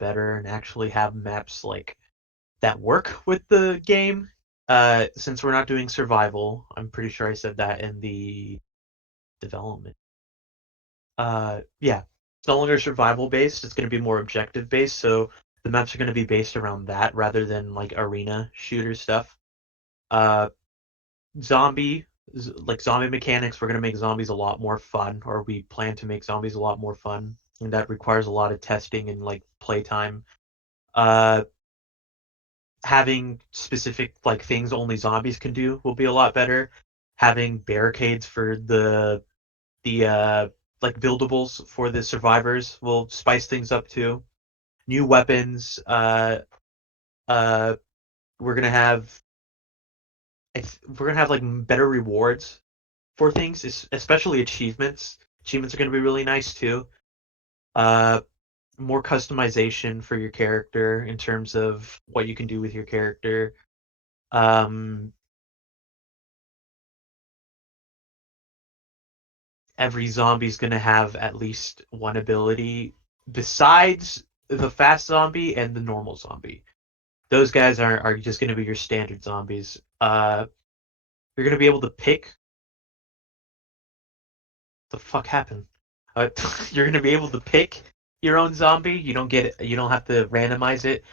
better and actually have maps like that work with the game. Since we're not doing survival, I'm pretty sure I said that in the development. Yeah, it's no longer survival based. It's going to be more objective based. So the maps are going to be based around that rather than like arena shooter stuff. Uh, zombie like zombie mechanics. We're going to make zombies a lot more fun, or we plan to make zombies a lot more fun, and that requires a lot of testing and like playtime. Uh, having specific like things only zombies can do will be a lot better. Having barricades for the like buildables for the survivors will spice things up too. New weapons. Uh, we're gonna have we're gonna have like better rewards for things, especially achievements. Achievements are gonna be really nice too. Uh, more customization for your character in terms of what you can do with your character. Um, every zombie's gonna have at least one ability besides the fast zombie and the normal zombie. Those guys are just gonna be your standard zombies. You're gonna be able to pick the fuck happened. Uh, you're gonna be able to pick your own zombie. You don't have to randomize it.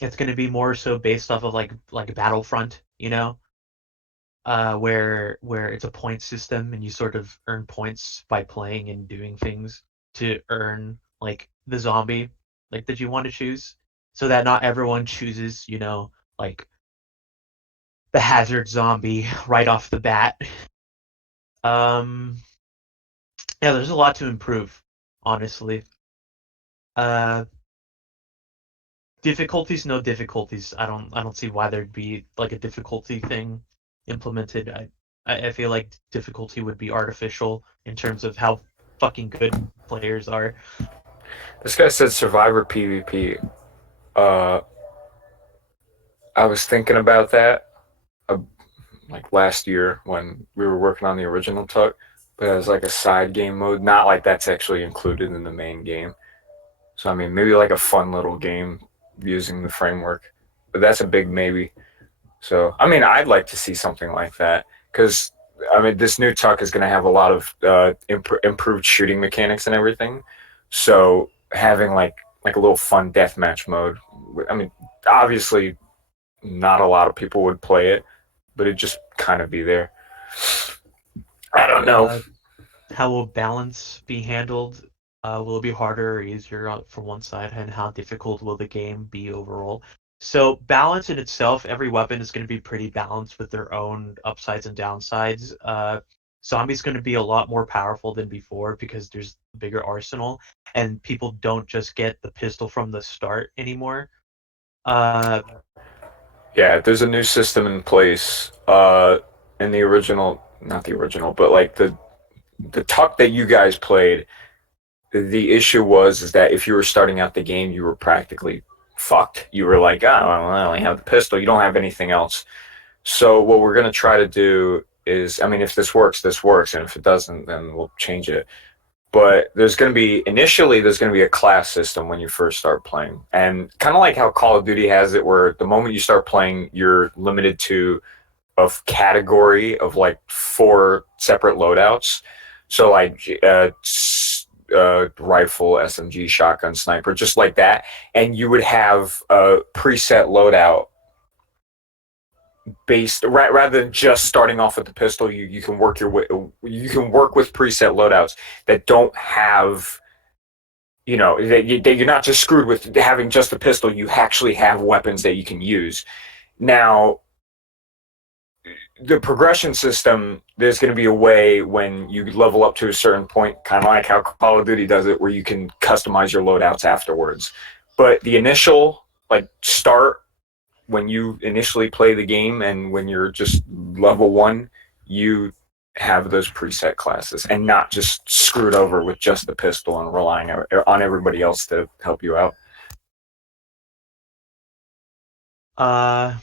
It's gonna be more so based off of like Battlefront, where it's a point system and you sort of earn points by playing and doing things to earn like the zombie like that you want to choose, so that not everyone chooses, like the hazard zombie right off the bat. Um, yeah, there's a lot to improve, honestly. Uh, difficulties, no difficulties. I don't see why there'd be like a difficulty thing implemented. I feel like difficulty would be artificial in terms of how fucking good players are. This guy said Survivor PvP. Uh, I was thinking about that uh, like last year when we were working on the original Tuck, but as like a side game mode, not like that's actually included in the main game. So I mean, maybe like a fun little game using the framework, but that's a big maybe. So I mean, I'd like to see something like that because I mean, this new Tuck is going to have a lot of improved shooting mechanics and everything. So having like a little fun deathmatch mode. I mean, obviously, not a lot of people would play it, but it just kind of be there. I don't know. Uh, how will balance be handled? Will it be harder or easier from one side, and how difficult will the game be overall? So balance in itself, every weapon is going to be pretty balanced with their own upsides and downsides. Zombie's going to be a lot more powerful than before because there's a bigger arsenal, and people don't just get the pistol from the start anymore. Uh, Yeah, there's a new system in place in the original, not the original, but like the Tuck that you guys played. The issue was is that if you were starting out the game, you were practically fucked. You were like, oh, well, I only have the pistol. You don't have anything else. So what we're gonna try to do is, I mean, if this works, this works, and if it doesn't, then we'll change it. But there's gonna be a class system when you first start playing, and kind of like how Call of Duty has it, where the moment you start playing, you're limited to a category of like four separate loadouts. So like rifle, SMG, shotgun, sniper, just like that, and you would have a preset loadout based rather than just starting off with the pistol. You can work your way. You can work with preset loadouts that don't have. That you're not just screwed with having just a pistol. You actually have weapons that you can use. Now, the progression system, there's going to be a way when you level up to a certain point, kind of like how Call of Duty does it, where you can customize your loadouts afterwards. But the initial like start when you initially play the game and when you're just level one, you have those preset classes and not just screwed over with just the pistol and relying on everybody else to help you out. uh,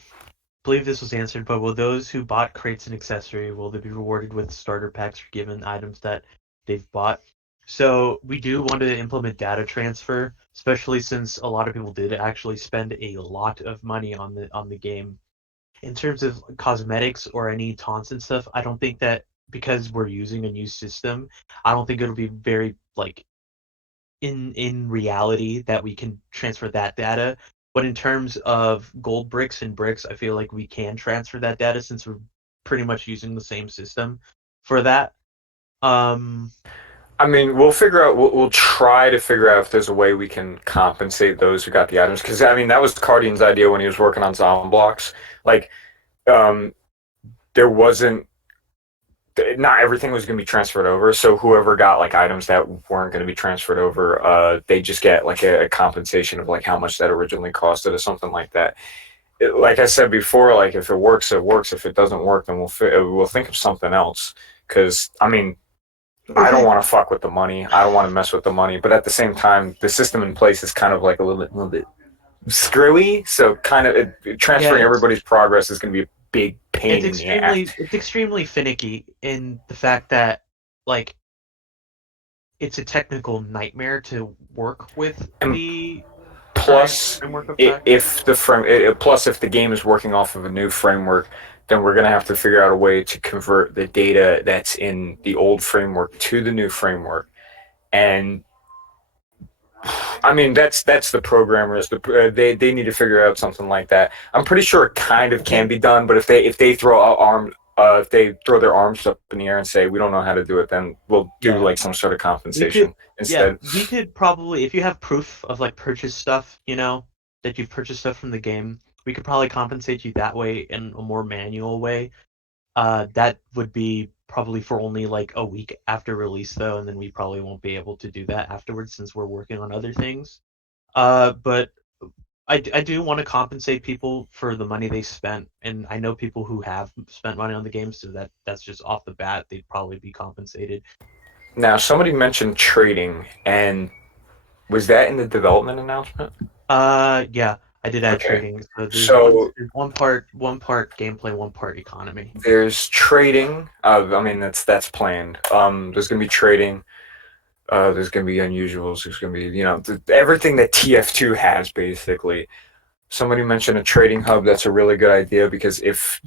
believe this was answered, but will those who bought crates and accessory will they be rewarded with starter packs for given items that they've bought? So we do want to implement data transfer, especially since a lot of people did actually spend a lot of money on the game. In terms of cosmetics or any taunts and stuff, I don't think that because we're using a new system, I don't think it'll be very like in reality that we can transfer that data. But in terms of gold bricks and bricks, I feel like we can transfer that data since we're pretty much using the same system for that. Um, I mean, we'll figure out. We'll try to figure out if there's a way we can compensate those who got the items. Because I mean, that was Cardian's idea when he was working on Zomblocks. Like, um, there wasn't. Not everything was going to be transferred over. So whoever got like items that weren't going to be transferred over, they just get like a compensation of like how much that originally costed or something like that. Like I said before, like if it works, it works. If it doesn't work, then we'll think of something else. Because I mean, I I don't think want to fuck with the money. I don't want to mess with the money. But at the same time, the system in place is kind of like a little bit screwy. So kind of yeah, transferring everybody's progress is going to be a big pain in the ass. it's extremely finicky in the fact that like it's a technical nightmare to work with And the current plus, framework of fact. if the game is working off of a new framework, then we're going to have to figure out a way to convert the data that's in the old framework to the new framework. And I mean, that's the programmers. They need to figure out something like that. I'm pretty sure it kind I of can think be done, but if they throw if they throw their arms up in the air and say we don't know how to do it, then we'll do yeah, like some sort of we could compensation yeah, instead. we could probably if you have proof of like purchase stuff, you know, that you've purchased stuff from the game, we could probably compensate you that way in a more manual way. That would be probably for only like a week after release though, and then we probably won't be able to do that afterwards since we're working on other things. But I do want to compensate people for the money they spent, and I know people who have spent money on the game, so that's just off the bat they'd probably be compensated. Now, somebody mentioned trading, and was that in the development announcement? Yeah, I did add Okay, trading. So so there's one part gameplay, one part economy. there's trading. I mean, that's planned. There's gonna be trading. There's gonna be unusuals. There's gonna be everything that TF2 has basically. Somebody mentioned a trading hub. That's a really good idea because if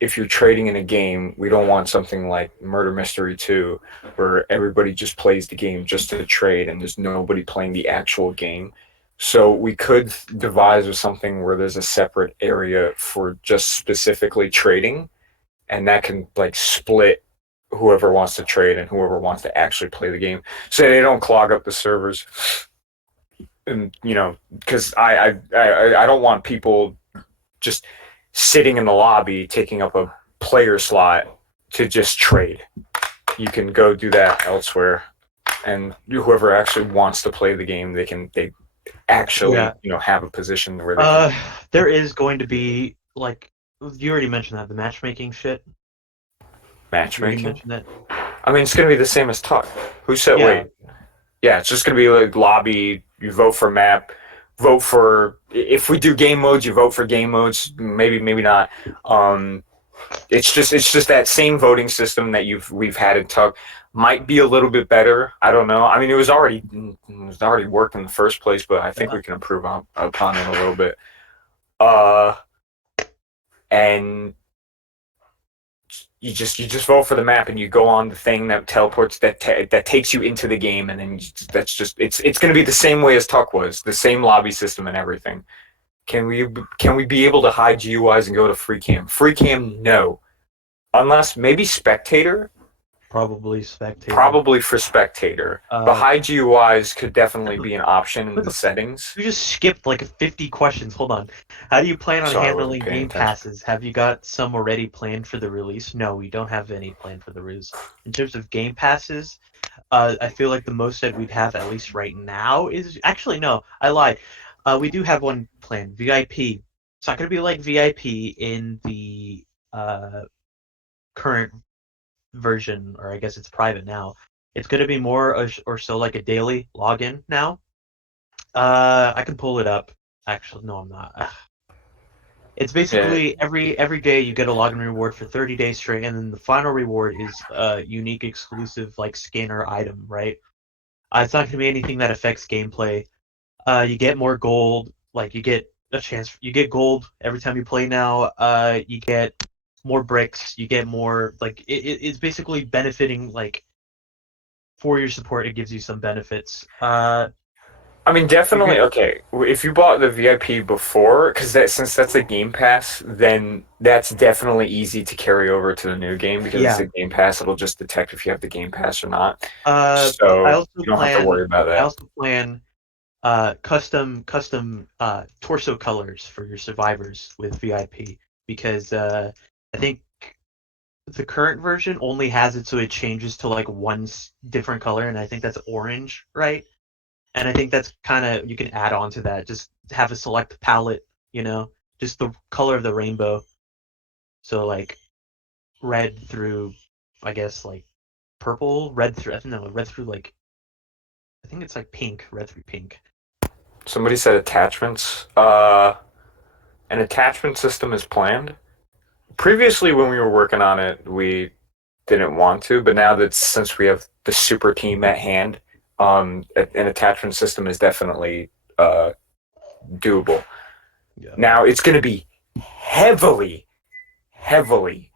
if you're trading in a game, we don't want something like Murder Mystery 2 where everybody just plays the game just to trade and there's nobody playing the actual game. So we could devise something where there's a separate area for just specifically trading, and that can like split whoever wants to trade and whoever wants to actually play the game, so they don't clog up the servers. And because I don't want people just sitting in the lobby taking up a player slot to just trade. You can go do that elsewhere, and whoever actually wants to play the game, they actually Yeah. have a position where they can Uh, there is going to be like you already mentioned that the matchmaking shit. You already matchmaking. mentioned that. I mean, it's gonna be the same as Tuck. Who said Yeah, wait? Yeah, it's just gonna be like lobby. You vote for map. Vote for if we do game modes, you vote for game modes. Maybe not. Um, it's just that same voting system that we've had in Tug. Might be a little bit better. I don't know. I mean, it was already worked in the first place, but I think yeah. we can improve upon it a little bit. Uh, and you just vote for the map and you go on the thing that teleports that takes you into the game, and then that's just it's going to be the same way as Tuck was, the same lobby system and everything. Can we be able to hide GUIs and go to free cam? Free cam, no. Unless maybe spectator, Probably spectator. probably for spectator. But Uh, high GUIs could definitely what be an option in the the settings. you just skipped like 50 questions. Hold on. How do you plan on Sorry, I wasn't handling paying game attention. passes? Have you got some already planned for the release? No, we don't have any planned for the release. In terms of game passes, I feel like the most that we'd have, at least right now, is actually no, I lied. We do have one planned, VIP. It's not going to be like VIP in the current version, or I guess it's private now. It's going to be more or so like a daily login now. I can pull it up. Actually, no, I'm not. It's Yeah. basically every day you get a login reward for 30 days straight, and then the final reward is a unique exclusive like skin or item, right? It's not going to be anything that affects gameplay. You get more gold, like you get a chance. You get gold every time you play now. You get more bricks. You get more like it's basically benefiting like for your support. It gives you some benefits. I mean, You're definitely. good. Okay, if you bought the VIP before, because since that's a Game Pass, then that's definitely easy to carry over to the new game because it's Yeah. a Game Pass. It'll just detect if you have the Game Pass or not, I so also you don't have to plan. worry about I that. also plan custom torso colors for your survivors with VIP because I think the current version only has it so it changes to like one different color, and I think that's orange, right? And I think that's kind of you can add on to that. Just have a select palette, you know, just the color of the rainbow. So like red through, I guess like purple, red through. I don't know, red through like I think it's like pink, red through pink. Somebody said attachments. An attachment system is planned. Previously, when we were working on it, we didn't want to, but now that since we have the super team at hand, an attachment system is definitely doable. Yeah. Now it's going to be heavily, heavily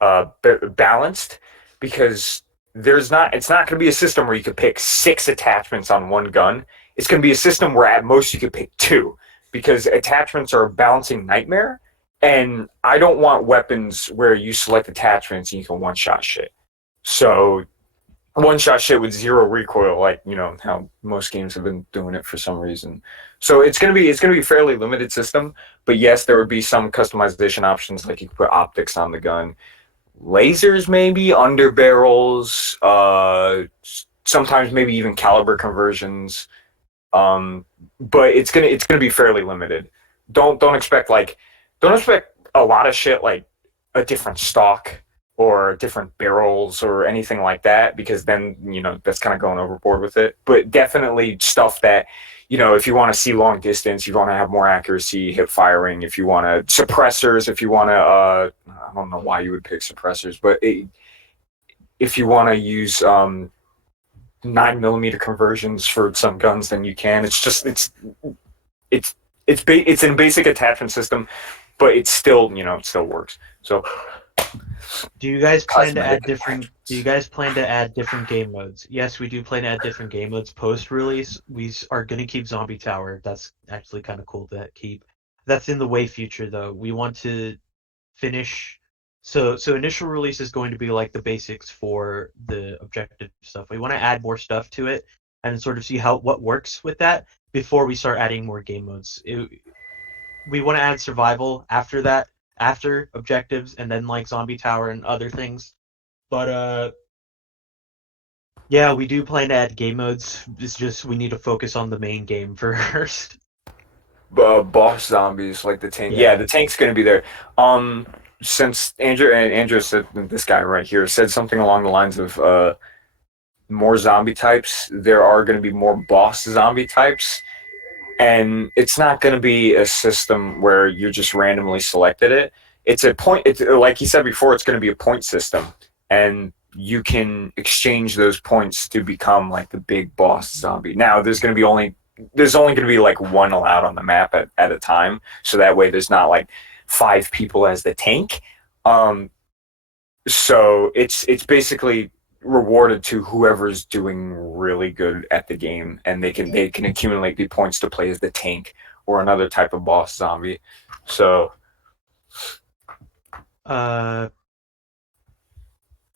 balanced because there's not. It's not going to be a system where you could pick 6 attachments on one gun. It's going to be a system where at most you could pick 2 because attachments are a balancing nightmare. And I don't want weapons where you select attachments and you can one shot shit. So one shot shit with 0 recoil, like how most games have been doing it for some reason. So it's gonna be a fairly limited system, but yes, there would be some customization options, like you could put optics on the gun, lasers maybe, under barrels, sometimes maybe even caliber conversions. Um, but it's gonna be fairly limited. Don't expect don't expect a lot of shit like a different stock or different barrels or anything like that because then that's kind of going overboard with it. But definitely stuff that if you want to see long distance, you want to have more accuracy, hip firing. If you want to suppressors, if you want to, I don't know why you would pick suppressors, but if you want to use 9 millimeter conversions for some guns, then you can. It's just it's it's in basic attachment system, but it's still it still works. So Do you guys plan to cosmetic add different? Do you attachments. guys plan to add different game modes? Yes, we do plan to add different game modes post release. Are going to keep Zombie Tower. That's actually kind of cool to keep. That's in the way future though. We want to finish. So initial release is going to be like the basics for the objective stuff. We want to add more stuff to it and sort of see how what works with that before we start adding more game modes. We want to add survival after that, after objectives, and then like zombie tower and other things. But yeah, we do plan to add game modes. It's just we need to focus on the main game first. Boss zombies like the tank. Yeah, Yeah. the tank's gonna be there. Um, since Andrew said this guy right here said something along the lines of more zombie types, there are going to be more boss zombie types, and it's not going to be a system where you just randomly selected it. It's a point. It's like he said before. It's going to be a point system, and you can exchange those points to become like the big boss zombie. Now, there's only going to be like one allowed on the map at a time, so that way there's not like 5 people as the tank. Um, so it's basically rewarded to whoever's doing really good at the game, and they can accumulate the points to play as the tank or another type of boss zombie. So Uh,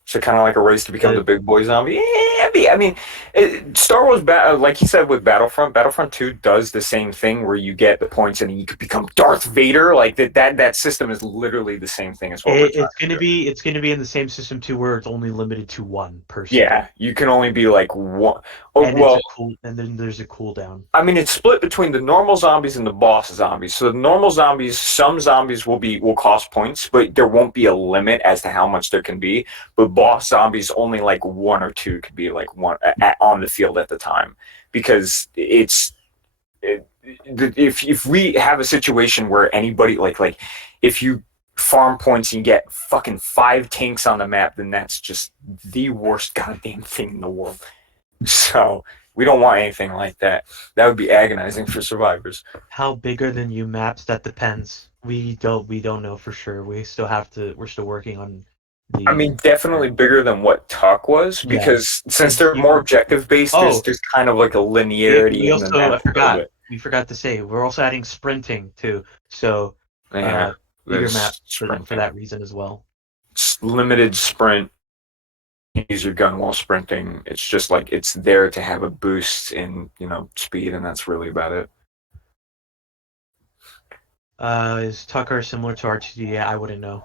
so kind of like a race to become the the big boy zombie. Yeah, I mean, Star Wars, like he said with Battlefront 2 does the same thing where you get the points and you could become Darth Vader. Like that system is literally the same thing as what we're trying to do. it's gonna be in the same system too, where it's only limited to one person, Yeah, you can only be like one. Oh, and it's a well, cool, and then there's a cooldown. I mean, it's split between the normal zombies and the boss zombies. So the normal zombies, some zombies will cost points, but there won't be a limit as to how much there can be. But boss zombies, only like 1 or 2 could be like on the field at the time because if we have a situation where anybody like if you farm points and you get fucking 5 tanks on the map, then that's just the worst goddamn thing in the world. So we don't want anything like that. That would be agonizing for survivors. How bigger than you maps? That depends. We don't know for sure. We're still working on I mean, the definitely bigger than what Tuck was, yeah. because since Because they're more you objective based, oh there's kind of like a we linearity we in the also map I a little forgot bit. we forgot to say we're also adding sprinting too. So Yeah, uh bigger map there's for sprinting. that reason as well. It's limited sprint. Use your gun while sprinting. It's just like it's there to have a boost in speed, and that's really about it. Is Tucker similar to RTD? I wouldn't know.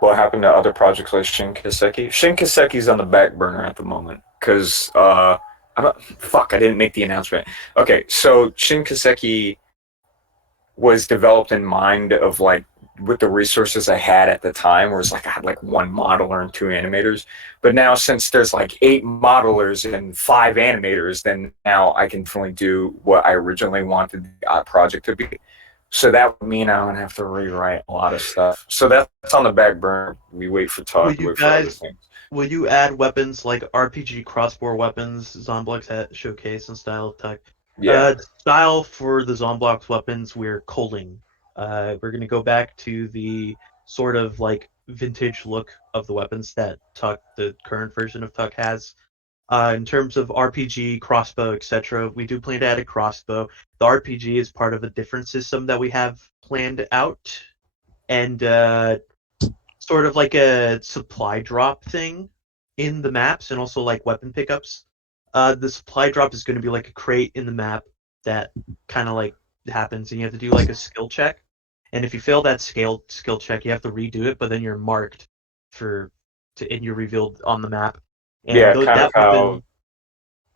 What happened to other projects like Shin Kaseki? Shin Kaseki's on the back burner at the moment because I don't fuck. I didn't make the announcement. Okay, so Shin Kaseki was developed in mind of like with the resources I had at the time, where it's like I had like one modeler and 2 animators. But now since there's like 8 modelers and 5 animators, then now I can only do what I originally wanted the project to be. So that would mean I'm gonna have to rewrite a lot of stuff. So that's on the back burner. We wait for Will talk, we you wait for other guys things. will you add weapons like RPG crossbow weapons, Zomblox showcase and style of tech? Yeah. Style for the Zomblox weapons we're culling. We're gonna go back to the sort of like vintage look of the weapons that Tuck, the current version of Tuck has. In terms of RPG, crossbow, etc., we do plan to add a crossbow. The RPG is part of a different system that we have planned out, and sort of like a supply drop thing in the maps and also like weapon pickups. The supply drop is going to be like a crate in the map that kind of like happens, and you have to do like a skill check. And if you fail that skill check, you have to redo it, but then you're marked for and you're revealed on the map. And Yeah, kind of that how weapon,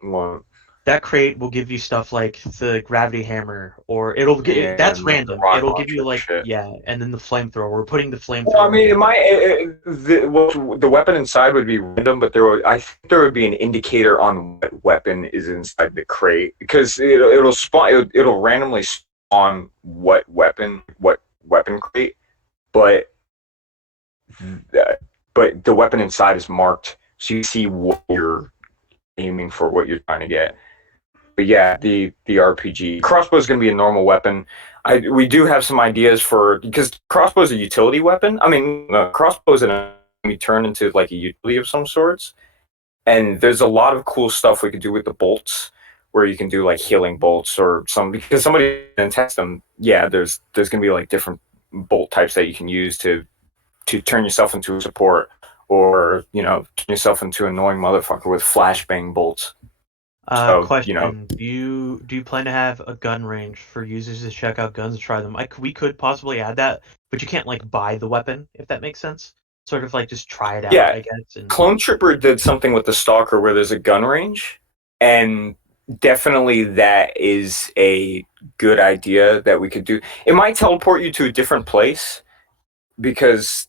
well, that crate will give you stuff like the gravity hammer, or it'll get that's and random. rocket It'll give you launcher like shit. yeah, and then the flamethrower. We're putting the Well, I flamethrower mean, in. it might the weapon inside would be random, but I think there would be an indicator on what weapon is inside the crate because it'll spawn it'll randomly spawn what weapon crate, but but the weapon inside is marked, so you see what you're aiming for, what you're trying to get. But yeah, the RPG crossbow is going to be a normal weapon. We do have some ideas for because crossbow is a utility weapon. I mean, crossbow is an be turned into like a utility of some sorts. And there's a lot of cool stuff we could do with the bolts, where you can do like healing bolts or some because somebody can test them. Yeah, there's going to be like different bolt types that you can use to turn yourself into a support, or turn yourself into an annoying motherfucker with flashbang bolts. So Question: Do you plan to have a gun range for users to check out guns and try them? We could possibly add that, but you can't like buy the weapon if that makes sense. Sort of like just try it out, yeah, I guess. And Clone Trooper did something with the Stalker where there's a gun range, and definitely that is a good idea that we could do. It might teleport you to a different place because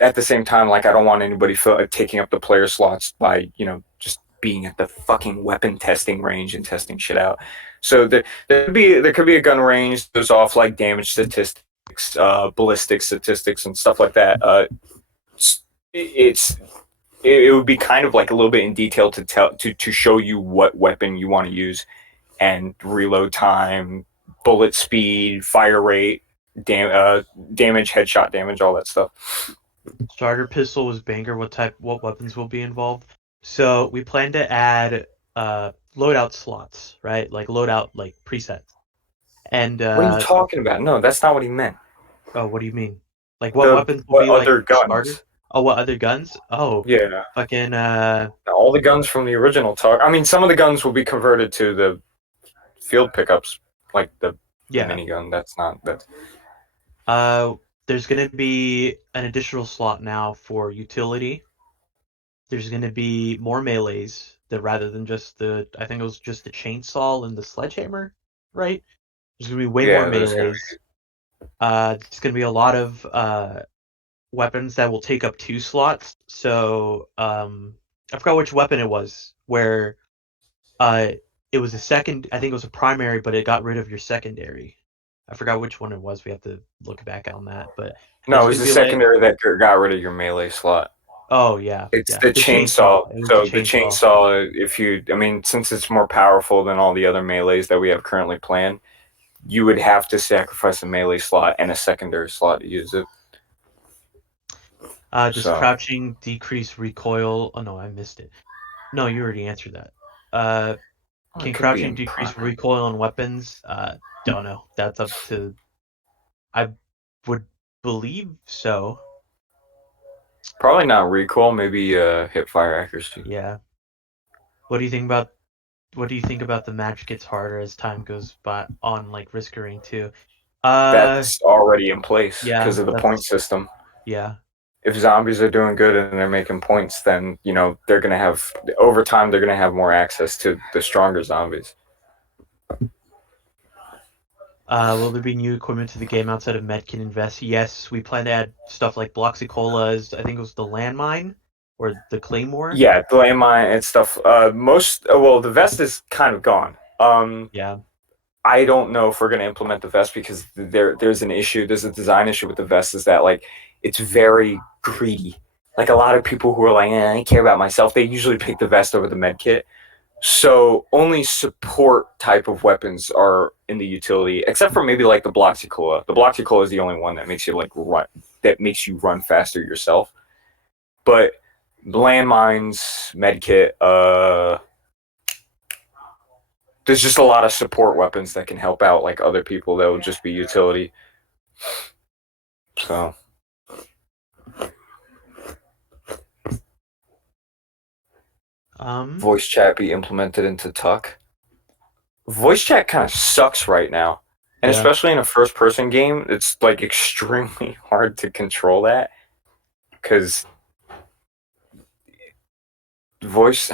at the same time, like I don't want anybody taking up the player slots by just being at the fucking weapon testing range and testing shit out. So there could be a gun range. There's off like damage statistics, ballistic statistics, and stuff like that. It's it would be kind of like a little bit in detail to show you what weapon you want to use and reload time, bullet speed, fire rate, damage, headshot damage, all that stuff. starter pistol was banger. What weapons will be involved? So we plan to add loadout slots, right? Like loadout like presets. And What are you talking about? No, that's not what he meant. oh, what do you mean? Like what The weapons will what be like other starter? guns? Oh, what other guns? Oh, Yeah, fucking all the guns from the original talk. I mean, some of the guns will be converted to the field pickups, like the yeah. minigun. That's not that. Uh, there's gonna be an additional slot now for utility. There's gonna be more melees that rather than just I think it was just the chainsaw and the sledgehammer, right? There's gonna be way more Yeah, there's gonna melees. It's gonna be a lot of weapons that will take up 2 slots. So I forgot which weapon it was where uh it was a second. I think it was a primary, but it got rid of your secondary. I forgot which one it was. We have to look back on that, but No, it's it was gonna the be like, secondary that got rid of your melee slot. oh yeah, It's yeah, the the chainsaw. chainsaw. It was the So the chainsaw. chainsaw, if you, I mean, since it's more powerful than all the other melees that we have currently planned, you would have to sacrifice a melee slot and a secondary slot to use it. Does So crouching decrease recoil? Oh no, I missed it. No, you already answered that. Uh, well, it can could be crouching in decrease primary. recoil on weapons? Don't know. That's up to. I would believe so. Probably not recoil, maybe hip fire accuracy. Yeah. What do you think about what do you think about the match gets harder as time goes by on like Risk of Rain 2? Uh That's already in place because yeah, of the point that's system. yeah. If zombies are doing good and they're making points, then they're gonna have over time they're gonna have more access to the stronger zombies. Will there be new equipment to the game outside of Medkin Invest? Yes, we plan to add stuff like Bloxicola's, I think it was the landmine or the Claymore. Yeah, the landmine and stuff. Well, the vest is kind of gone. Yeah. I don't know if we're going to implement the vest because there's an issue. There's a design issue with the vest is that like it's very greedy. Like a lot of people who are like, I care about myself, they usually pick the vest over the med kit. So only support type of weapons are in the utility, except for maybe like the Bloxicola. The Bloxicola is the only one that makes you like run, that makes you run faster yourself. But landmines, medkit, there's just a lot of support weapons that can help out like other people that would just be utility. So Um, voice chat be implemented into Tuck. Voice chat kind of sucks right now. And yeah. especially in a first person game, it's like extremely hard to control that because voice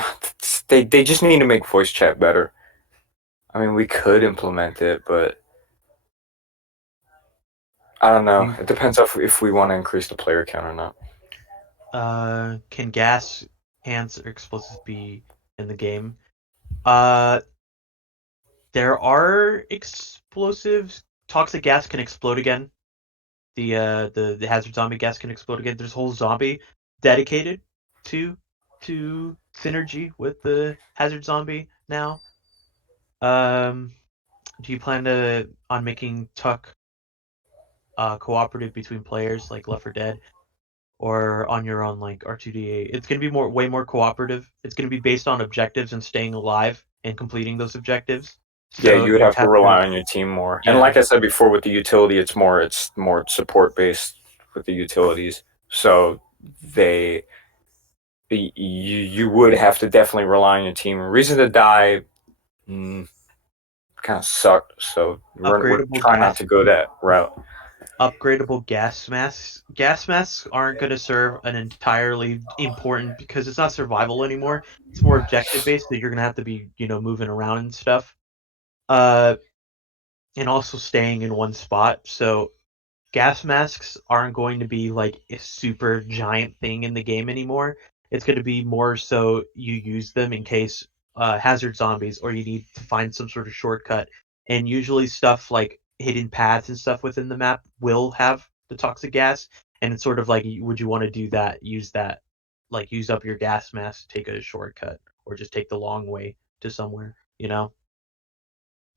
they just need to make voice chat better. I mean, we could implement it, but I don't know. You It depends if we want to increase the player count or not. can gas cans or explosives be in the game? Uh there are explosives. Toxic gas can explode again. The hazard zombie gas can explode again. There's a whole zombie dedicated to synergy with the hazard zombie now. Um, do you plan to on making Tuck cooperative between players like Left 4 Dead or on your own like R2D8? It's gonna be way more cooperative. It's gonna be based on objectives and staying alive and completing those objectives. Yeah, So you would you have to have to, rely on your team more. And yeah, like I said before, with the utility, it's more support based with the utilities. So they you would have to definitely rely on your team. Reason to die kind of sucked. So we're upgradable trying not gas to go that route. upgradable gas masks. Gas masks aren't going to serve an entirely important because it's not survival anymore. It's more objective based that you're going to have to be, moving around and stuff. Uh, and also staying in one spot. So gas masks aren't going to be like a super giant thing in the game anymore. It's going to be more so you use them in case hazard zombies or you need to find some sort of shortcut. And usually stuff like hidden paths and stuff within the map will have the toxic gas. And it's sort of like, would you want to do that? Use that, like use up your gas mask to take a shortcut or just take the long way to somewhere,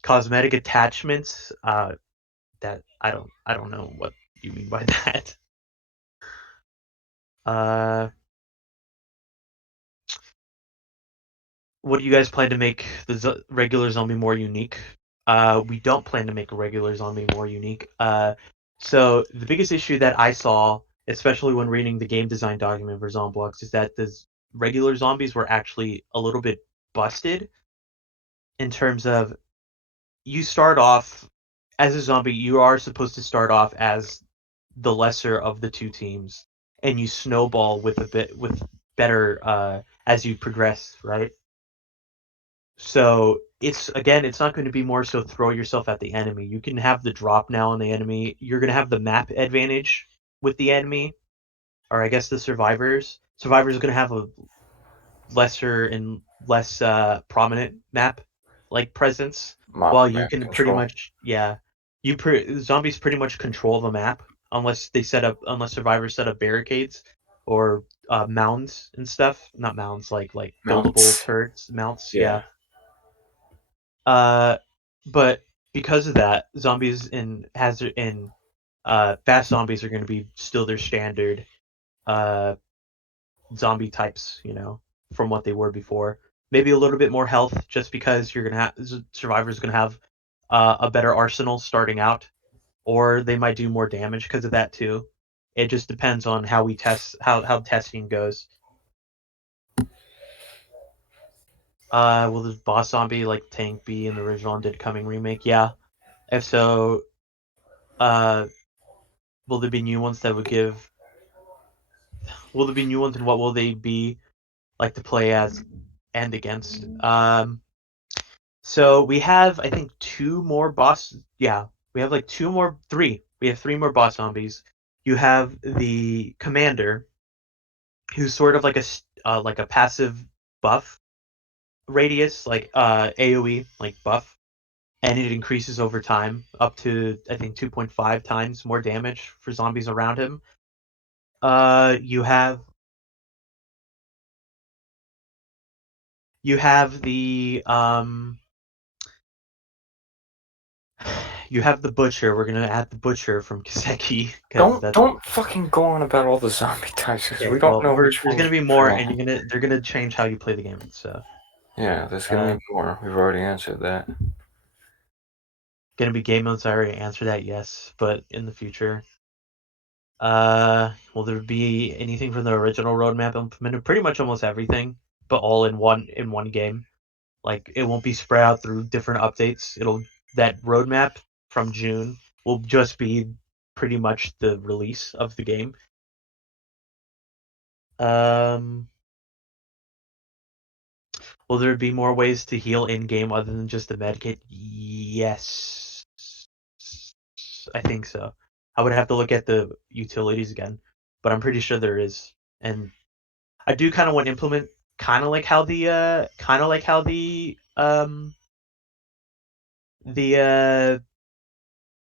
Cosmetic attachments, that I don't know what you mean by that. Uh, what do you guys plan to make the regular zombie more unique? We don't plan to make a regular zombie more unique. So the biggest issue that I saw, especially when reading the game design document for Zomblocks, is that the regular zombies were actually a little bit busted in terms of you start off as a zombie, you are supposed to start off as the lesser of the two teams, and you snowball with a bit with better as you progress, right? So it's not going to be more so throw yourself at the enemy. You can have the drop now on the enemy. You're going to have the map advantage with the enemy, or I guess the survivors. Survivors are going to have a lesser and less prominent map. like presence, while you Map can pretty control. much zombies pretty much control the map unless survivors set up barricades or mounds and stuff. Not mounds, like buildable Mounts. turrets, mounts. Yeah. Yeah. But because of that, zombies in hazard in fast zombies are going to be still their standard uh zombie types, from what they were before. Maybe a little bit more health, just because you're gonna have survivors gonna have a better arsenal starting out, or they might do more damage because of that too. It just depends on how we test how testing goes. Will the boss zombie like tank be in the original Undead Coming remake? Yeah. If so, uh, will there be new ones that would give? Will there be new ones, and what will they be like to play as and against? So we have, I think, two more boss. Yeah, we have like three. We have three more boss zombies. You have the commander, who's sort of like a passive buff radius, like AOE, like buff, and it increases over time up to I think 2.5 times more damage for zombies around him. You have you have the butcher. We're gonna add the butcher from Kiseki because Don't that's don't fucking go on about all the zombie types because okay. we don't Well, know which there's one gonna be we're more, on. and they're gonna change how you play the game. So, Yeah, there's gonna uh, be more. We've already answered that. gonna be game modes. I already answered that, yes, but in the future, will there be anything from the original roadmap implemented? Pretty much almost everything, but all in one game. Like it won't be spread out through different updates. That roadmap from June will just be pretty much the release of the game. Um, Will there be more ways to heal in game other than just the medkit? Yes, I think so. I would have to look at the utilities again, but I'm pretty sure there is. And I do kind of want to implement kind of like how the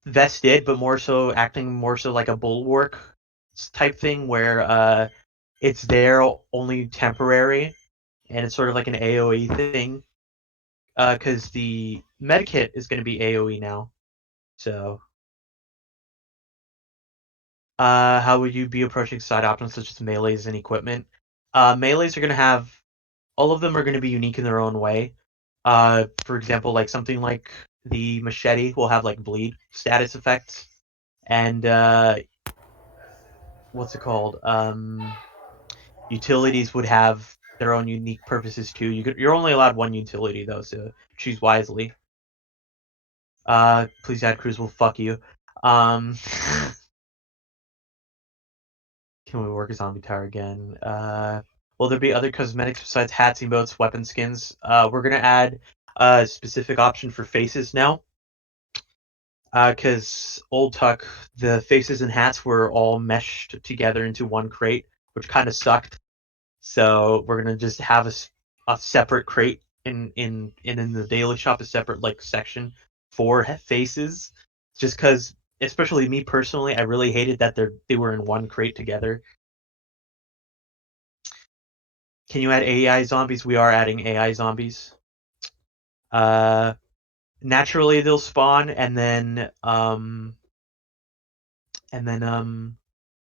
vest did, but more so acting more so like a bulwark type thing where it's there only temporary, and it's sort of like an AOE thing because the medkit is going to be AOE now. So, how would you be approaching side options such as melees and equipment? Melees are going to have all of them are going to be unique in their own way. For example, like something like the machete will have like bleed status effects, and what's it called? Utilities would have their own unique purposes too. You're only allowed one utility though, so choose wisely. Please add Cruz will fuck you. Um, can we work a zombie tower again? Will there be other cosmetics besides hats, emotes, weapon skins? We're gonna add a specific option for faces now. Because old Tuck, the faces and hats were all meshed together into one crate, which kind of sucked. So we're gonna just have a separate crate in the daily shop, a separate like section for faces, just because, especially me personally, I really hated that they were in one crate together. Can you add AI zombies? We are adding AI zombies. Uh, Naturally they'll spawn, and then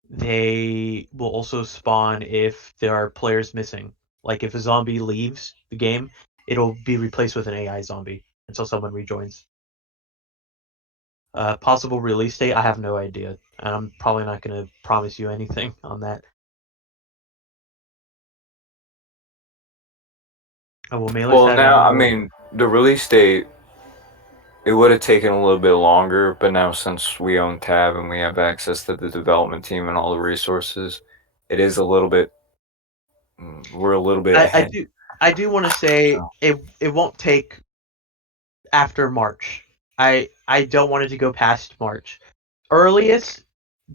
they will also spawn if there are players missing. Like if a zombie leaves the game, it'll be replaced with an AI zombie until someone rejoins. Possible release date, I have no idea. And I'm probably not going to promise you anything on that. Will mailers Well, have now any I more? mean the release date. It would have taken a little bit longer, but now since we own Tab and we have access to the development team and all the resources, it is a little bit. We're a little bit I, I ahead. do I do want to say So. it won't take after March. I don't want it to go past March. Earliest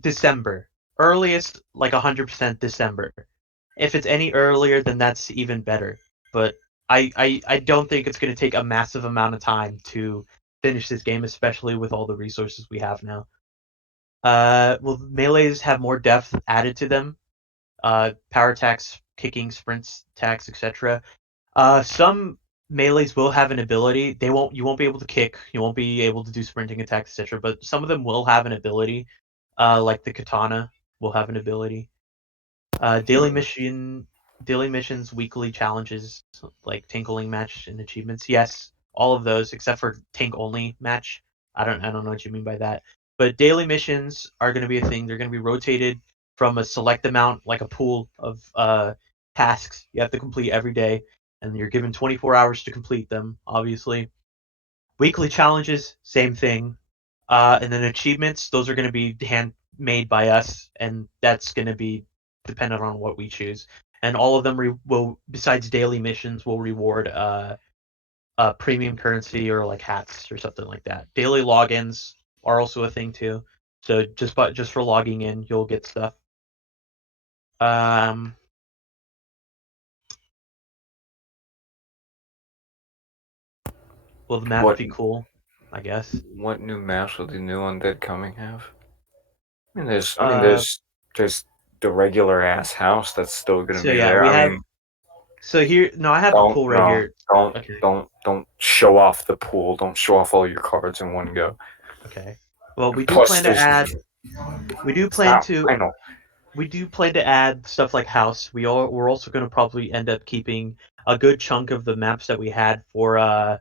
December. Earliest like 100% December. If it's any earlier, then that's even better. But I don't think it's going to take a massive amount of time to finish this game, especially with all the resources we have now. Will melees have more depth added to them? Power attacks, kicking, sprints, attacks, etc. Some melees will have an ability. You won't be able to kick. You won't be able to do sprinting attacks, etc. But some of them will have an ability. Like the katana will have an ability. Uh, daily Hmm. mission, daily missions, weekly challenges like tinkling match and achievements. Yes, all of those except for tank only match. I don't know what you mean by that. But daily missions are going to be a thing. They're going to be rotated from a select amount, like a pool of tasks you have to complete every day, and you're given 24 hours to complete them. Obviously, weekly challenges, same thing. And then achievements, those are going to be handmade by us, and that's going to be dependent on what we choose. And all of them will, besides daily missions, will reward premium currency or like hats or something like that. Daily logins are also a thing too. So just for logging in, you'll get stuff. Um, will the maps What be cool? I guess. what new maps will the new Undead coming have? I mean, there's I mean Uh, there's the regular ass house that's still gonna so be yeah, there. we I have. mean, So here, no, I have the don't pool right no here. don't Okay. don't don't show off the pool. Don't show off all your cards in one go. Okay. Well, And plus, there's we do it's plan not to final. we do plan to add stuff like house. We're also going to probably end up keeping a good chunk of the maps that we had for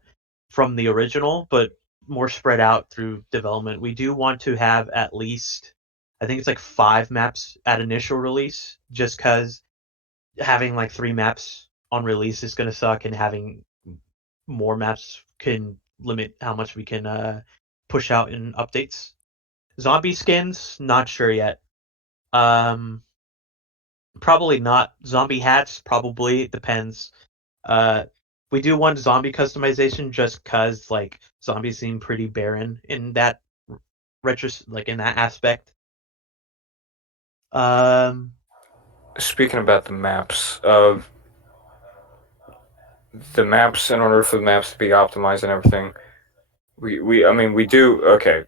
from the original, but more spread out through development. We do want to have at least, I think it's like 5 maps at initial release, just because having like 3 maps on release is going to suck, and having more maps can limit how much we can push out in updates. Zombie skins, not sure yet. Um, Probably not. Zombie hats, probably. It depends. Uh, we do want zombie customization just cause like zombies seem pretty barren in that like in that aspect. Um, Speaking about the maps, in order for the maps to be optimized and everything, we I mean we do okay.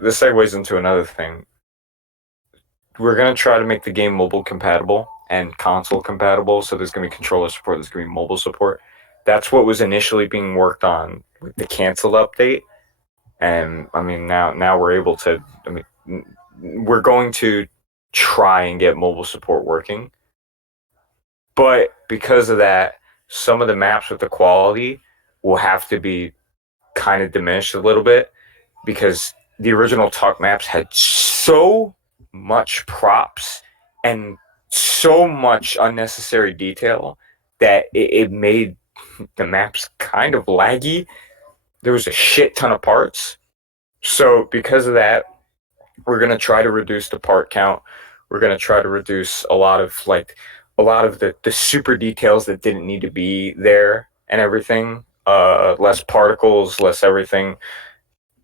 This segues into another thing. We're gonna try to make the game mobile compatible and console compatible. So there's gonna be controller support. There's gonna be mobile support. That's what was initially being worked on with the canceled update, and I mean now we're able to. I mean, we're going to try and get mobile support working, but because of that, some of the maps with the quality will have to be kind of diminished a little bit because the original Tuck maps had so much props and so much unnecessary detail that it made the maps kind of laggy. There was a shit ton of parts. So because of that, we're gonna try to reduce the part count. We're gonna try to reduce a lot of the super details that didn't need to be there and everything. Less particles, less everything.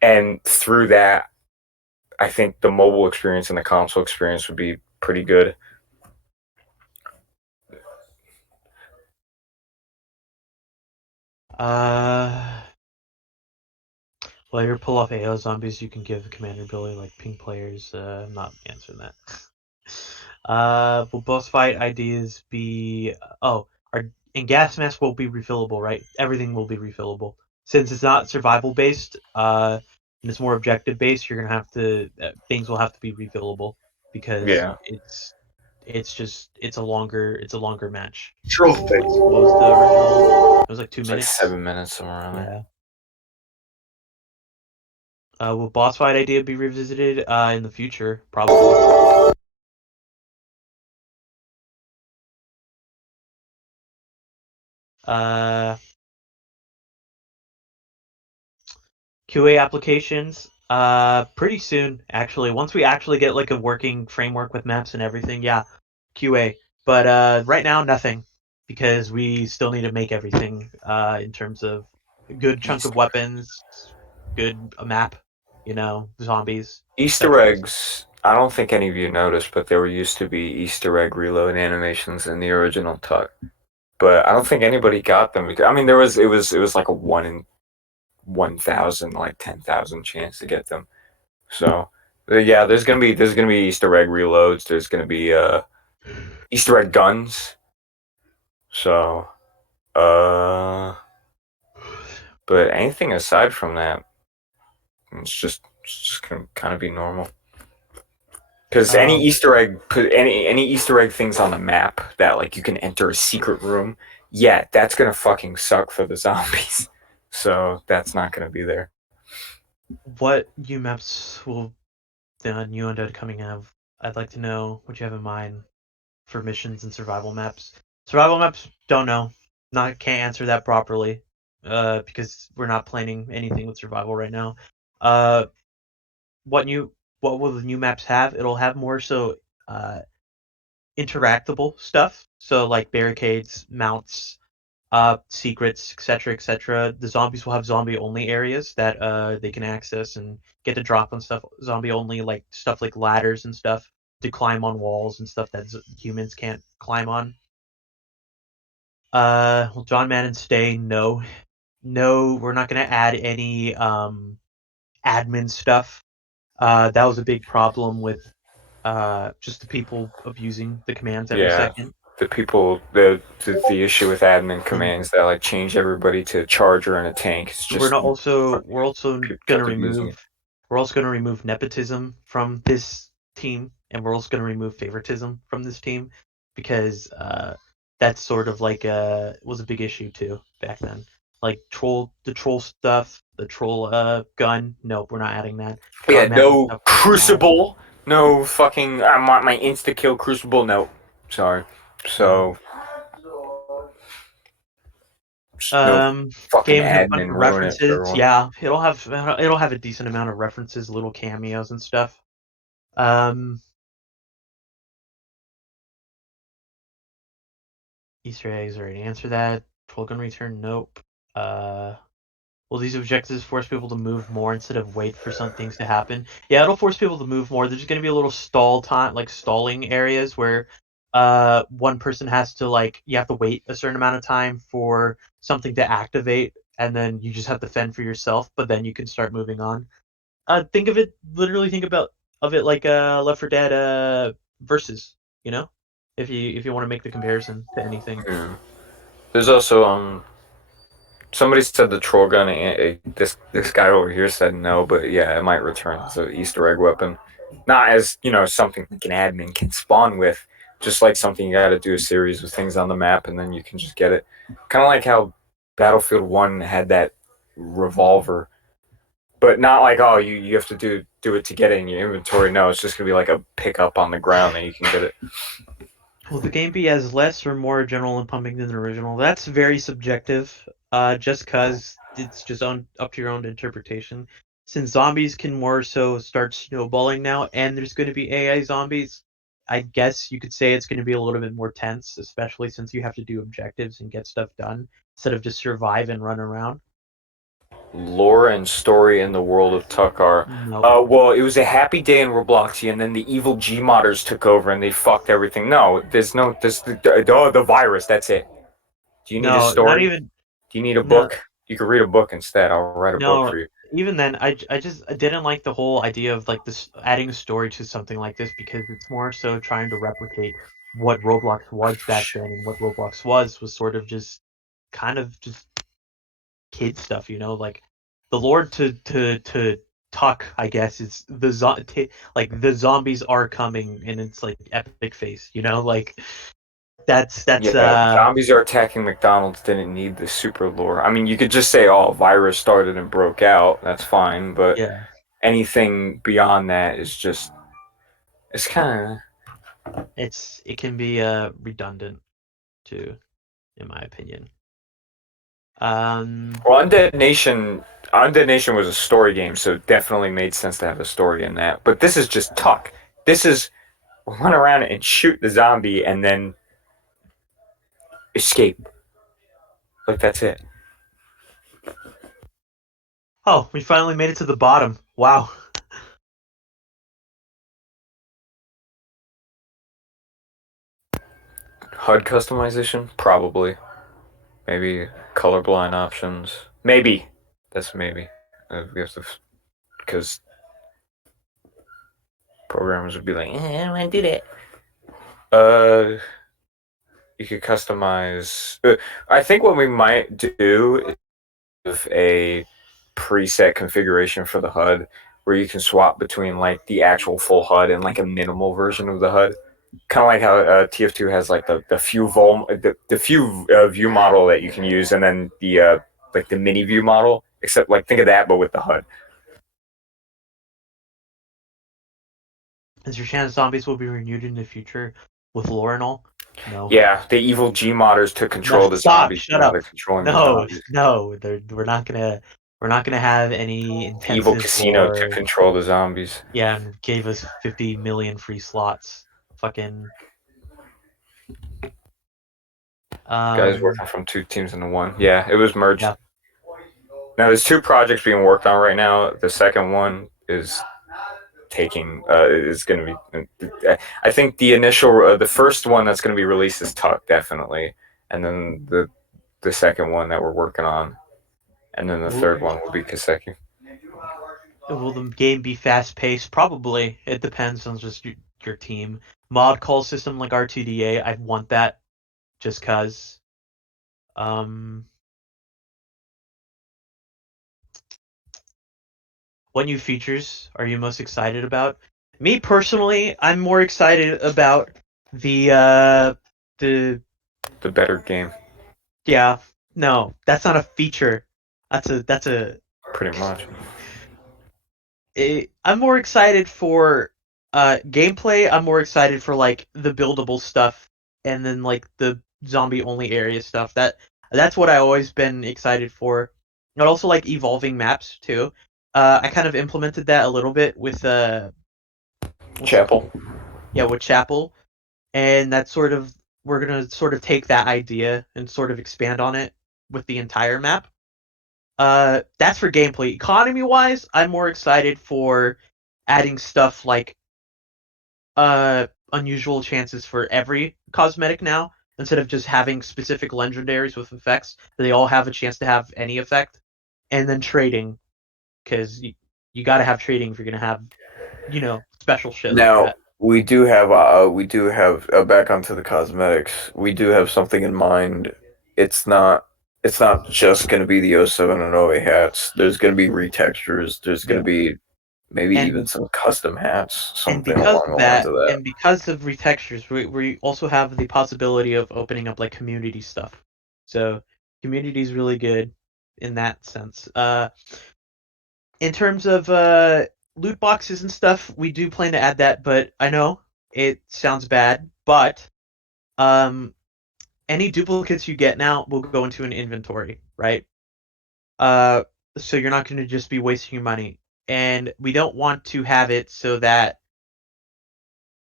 And through that, I think the mobile experience and the console experience would be pretty good. uh, Player pull off AO zombies. You can give commander ability like ping players. I'm not answering that. Will boss fight ideas be? Oh, our and gas mask will be refillable, right? Everything will be refillable since it's not survival based. And it's more objective based. You're gonna have to things will have to be refillable because Yeah. it's a longer match. Truth What was the original? It was like two It's like minutes. 7 minutes somewhere around there. Yeah. Will boss fight idea be revisited in the future? Probably. Uh, QA applications. Pretty soon, actually. Once we actually get like a working framework with maps and everything, yeah, QA. But right now, nothing, because we still need to make everything in terms of a good chunk of Easter weapons, good map, zombies, Easter etc. eggs. I don't think any of you noticed, but there used to be Easter egg reload animations in the original Tuck. but I don't think anybody got them. Because, I mean, it was like a 1 in 1,000, like 10,000 chance to get them. So yeah, there's gonna be Easter egg reloads. There's gonna be Easter egg guns. So uh, but anything aside from that, it's just gonna kind of be normal. Because any Um, Easter egg, any Easter egg things on the map that like you can enter a secret room, yeah, that's gonna fucking suck for the zombies. So that's not gonna be there. what new maps will the new Undead coming have? I'd like to know what you have in mind for missions and survival maps. Survival maps, don't know. Not can't answer that properly. Because we're not planning anything with survival right now. Uh, what new what will the new maps have? It'll have more so uh interactable stuff. So like barricades, mounts, secrets, etc., etc. The zombies will have zombie only areas that they can access and get to drop on stuff zombie only, like stuff like ladders and stuff to climb on walls and stuff that humans can't climb on. Will John Madden stay? No, no. We're not gonna add any admin stuff. That was a big problem with just the people abusing the commands every Yeah, second. the people, the issue with admin And commands that like change everybody to a charger and a tank. It's we're just not also fucking we're also people gonna kept abusing it. remove we're also gonna remove nepotism from this team, and we're also gonna remove favoritism from this team because that's sort of like was a big issue too back then. Like troll stuff, the troll gun. Nope, we're not adding that. Yeah, John Madden no stuff we can add. crucible, no fucking. I want my insta kill crucible. No, sorry. Yeah. So just no fucking Game have a bunch admin of ruin it for references. everyone. Yeah, it'll have a decent amount of references, little cameos and stuff. Um, Easter eggs already answered that. Troll gun return, nope. Uh, will these objectives force people to move more instead of wait for some things to happen? Yeah, it'll force people to move more. There's gonna be a little stall time, like stalling areas where one person has to like you have to wait a certain amount of time for something to activate, and then you just have to fend for yourself. But then you can start moving on. Think of it literally. Think about of it like Left 4 Dead versus. You know, if you want to make the comparison to anything. Yeah. There's also somebody said the troll gun. This guy over here said no, but yeah, it might return as an Easter egg weapon, not as something like an admin can spawn with. Just like something you got to do a series of things on the map, and then you can just get it. Kind of like how Battlefield 1 had that revolver, but not like you have to do it to get it in your inventory. No, it's just gonna be like a pickup on the ground that you can get it. Will the game be as less or more general and pumping than the original? That's very subjective. Just cause it's just up to your own interpretation. Since zombies can more so start snowballing now, and there's going to be AI zombies, I guess you could say it's going to be a little bit more tense, especially since you have to do objectives and get stuff done instead of just survive and run around. Lore and story in the world of Tuckar. Nope. Well, it was a happy day in Robloxia, and then the evil Gmodders took over and they fucked everything. No, there's the virus. That's it. Do you need a No, not story? even. Do you need a No, book? You could read a book instead. I'll write a book no, for you. even then, I didn't like the whole idea of like this adding a story to something like this because it's more so trying to replicate what Roblox was back then, and what Roblox was sort of just kind of just kid stuff, like the Lord to Tuck, I guess, is like the zombies are coming and it's like epic face, like that's Yeah, zombies are attacking McDonald's didn't need the super lore. I mean, you could just say, "Oh, virus started and broke out." That's fine, but yeah, anything beyond that is just it's kind of it can be redundant too, in my opinion. Um, well, Undead Nation was a story game, so it definitely made sense to have a story in that. But this is just talk. This is run around and shoot the zombie and then escape. Like that's it. oh, we finally made it to the bottom. Wow. HUD customization, probably. Maybe colorblind options. Maybe that's maybe. We have to because programmers would be like, I don't want to do that. You could customize. I think what we might do is a preset configuration for the HUD where you can swap between like the actual full HUD and like a minimal version of the HUD. Kind of like how TF2 has like the few view model that you can use, and then the like the mini view model. Except like think of that, but with the HUD. Is your chance zombies will be renewed in the future with lore and all? No. Yeah, the evil G modders took No, control of the stop! zombies, Shut and now up! they're controlling the No, zombies. no, we're not gonna have any The evil intensive casino took lore. control of the zombies. Yeah, and gave us 50 million free slots. Fucking Guys um working from two teams into one. Yeah, it was merged. yeah. Now there's two projects being worked on right now. The second one is going to be. I think the initial, the first one that's going to be released is Tuck definitely, and then the second one that we're working on, and then the Will, third one will be Kaseki. will the game be fast paced? Probably. It depends on just your team. Mod call system like R2DA, I want that just cause. Um what new features are you most excited about? Me personally, I'm more excited about the The better game, yeah, no, that's not a feature. That's a pretty much. I'm more excited for gameplay. I'm more excited for like the buildable stuff and then like the zombie only area stuff. That's what I always been excited for. And also like evolving maps too. I kind of implemented that a little bit with what's it Chapel. called? Yeah, with Chapel. And that's sort of we're gonna sort of take that idea and sort of expand on it with the entire map. That's for gameplay. Economy wise, I'm more excited for adding stuff like unusual chances for every cosmetic now instead of just having specific legendaries with effects. They all have a chance to have any effect, and then trading because you got to have trading if you're gonna have special shit like Now that. we do have back onto the cosmetics. We do have something in mind. It's not it's not just going to be the O7 and O8 hats. There's going to be retextures. There's going Yeah, to be maybe even and some custom hats, and something because along of the lines that, of that. and because of retextures, we also have the possibility of opening up like community stuff. So community is really good in that sense. In terms of loot boxes and stuff, we do plan to add that, but I know it sounds bad, but um, any duplicates you get now will go into an inventory, right? Uh, so you're not going to just be wasting your money, and we don't want to have it so that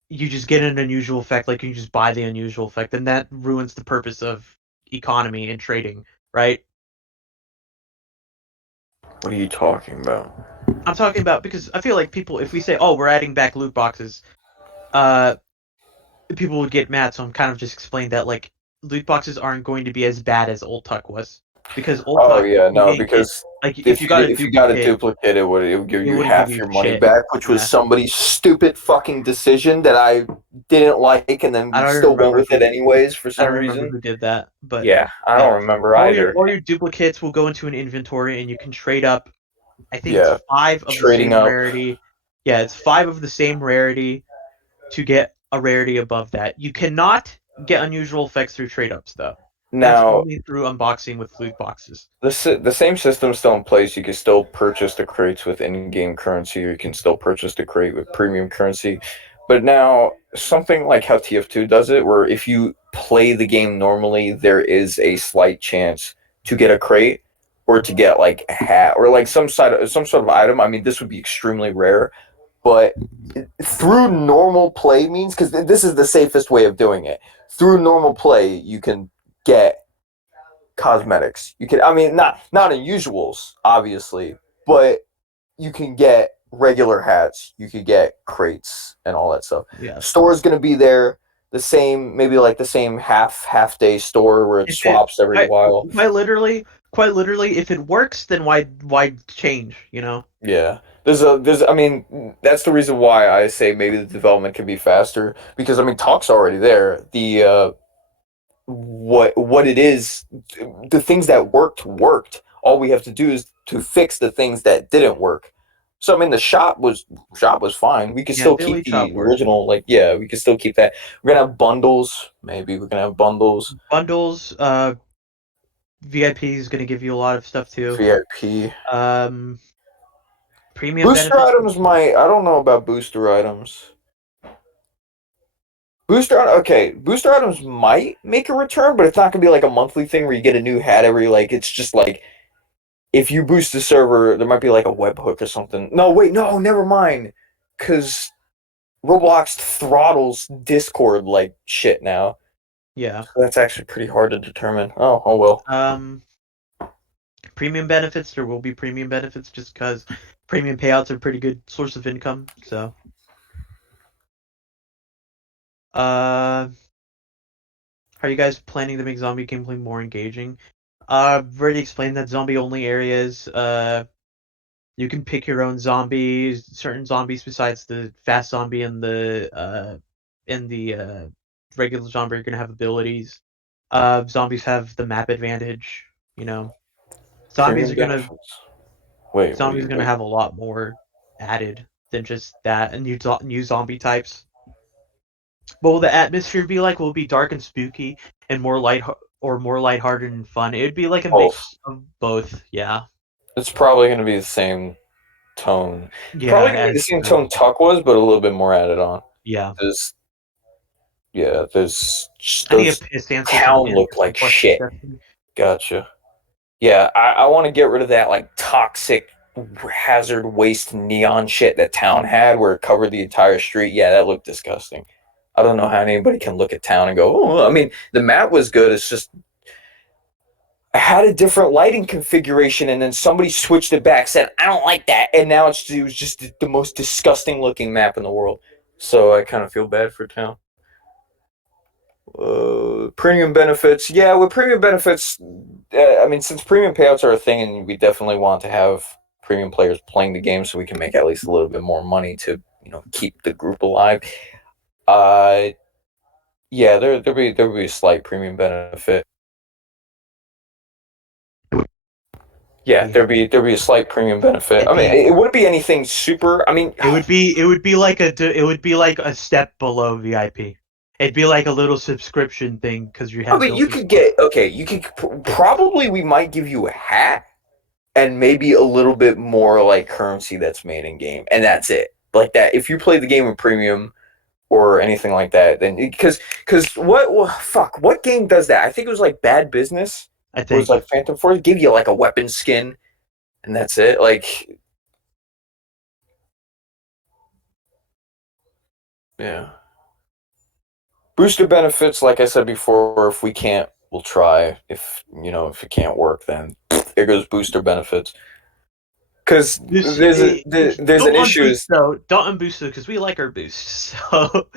you just get an unusual effect, like you just buy the unusual effect, and that ruins the purpose of economy and trading, right? What are you talking about? I'm talking about because I feel like people, if we say, "Oh, we're adding back loot boxes," uh, people would get mad. So I'm kind of just explaining that like loot boxes aren't going to be as bad as Old Tuck was because Old Oh Tuck yeah, you no, didn't get because like if you got a if you got a duplicate, duplicate, it would give it you wouldn't give half you your money shit. back, which was Yeah, somebody's stupid fucking decision that I didn't like, and then I we don't still went remember with it anyways for I some don't remember reason. who did that, but Yeah, I yeah, don't remember either. all your duplicates will go into an inventory and you can trade up. I think it's Yeah, five of the trading same up. rarity. Yeah, it's five of the same rarity to get a rarity above that. You cannot get unusual effects through trade ups though. That's Now, only through unboxing with loot boxes. the same system's still in place. You can still purchase the crates with in-game currency, or you can still purchase the crate with premium currency. But now, something like how TF2 does it, where if you play the game normally, there is a slight chance to get a crate or to get like a hat or like some sort of item. I mean, this would be extremely rare, but through normal play means because this is the safest way of doing it. Through normal play, you can get cosmetics. You can, I mean, not unusuals, obviously, but you can get regular hats. You could get crates and all that stuff. Yeah. Store's gonna be there. the same, maybe like the same half day store where it If it swaps every quite, while. quite literally, if it works, then why change? You know? Yeah. I mean, that's the reason why I say maybe the development can be faster because I mean, talk's already there. What it is, the things that worked. All we have to do is to fix the things that didn't work. So I mean, the shop was fine. We could Yeah, still the keep Elite Shop the worked. original, like yeah, we could still keep that. We're gonna have bundles. Maybe we're gonna have bundles. Bundles. VIP is gonna give you a lot of stuff too. VIP Um, Premium booster benefits. items might. I don't know about booster items. Booster items might make a return, but it's not gonna be like a monthly thing where you get a new hat every like. It's just like if you boost the server, there might be like a webhook or something. No, wait, no, never mind, because Roblox throttles Discord like shit now. Yeah. So that's actually pretty hard to determine. Oh well. Premium benefits. There will be premium benefits just because premium payouts are a pretty good source of income. So, how are you guys planning to make zombie gameplay more engaging? I've already explained that zombie only areas. You can pick your own zombies. Certain zombies besides the fast zombie and the regular zombie are gonna have abilities. Zombies have the map advantage. You know, zombies Premium are gonna benefits. Wait, what do zombies are you gonna wait? have a lot more added than just that and new zombie types. What will the atmosphere be like? Will it be dark and spooky and more lighthearted and fun? It would be like a Both. mix of both. Yeah. It's probably gonna be the same tone. It's Yeah, probably gonna be the as same tone Tuck was, but a little bit more added on. yeah. There's yeah, there's I need those to answer some town look like questions, shit. Stephanie. Gotcha. Yeah, I want to get rid of that like toxic hazard waste neon shit that town had where it covered the entire street. Yeah, that looked disgusting. I don't know how anybody can look at town and go, oh, I mean, the map was good. It's just I had a different lighting configuration and then somebody switched it back, said, I don't like that. And now it was just the most disgusting looking map in the world. So I kind of feel bad for town. Premium benefits. Yeah, with premium benefits, I mean, since premium payouts are a thing, and we definitely want to have premium players playing the game, so we can make at least a little bit more money to keep the group alive. Uh, yeah, there will be a slight premium benefit. Yeah, Yeah. there'd be a slight premium benefit. It'd I mean, be it wouldn't be anything super. I mean, it would be like a step below VIP. It'd be like a little subscription thing because you I have mean, you built-in could stuff. get okay. You could probably we might give you a hat and maybe a little bit more like currency that's made in game, and that's it. Like that, if you play the game with premium or anything like that, then because what game does that? I think it was like Bad Business. I Where it's think. like Phantom Force give you like a weapon skin, and that's it. Like yeah, booster benefits. Like I said before, if we can't, we'll try. If it can't work, then here goes booster benefits. Because there's Don't an issue. unboost though. Don't unboost though because we like our boosts. So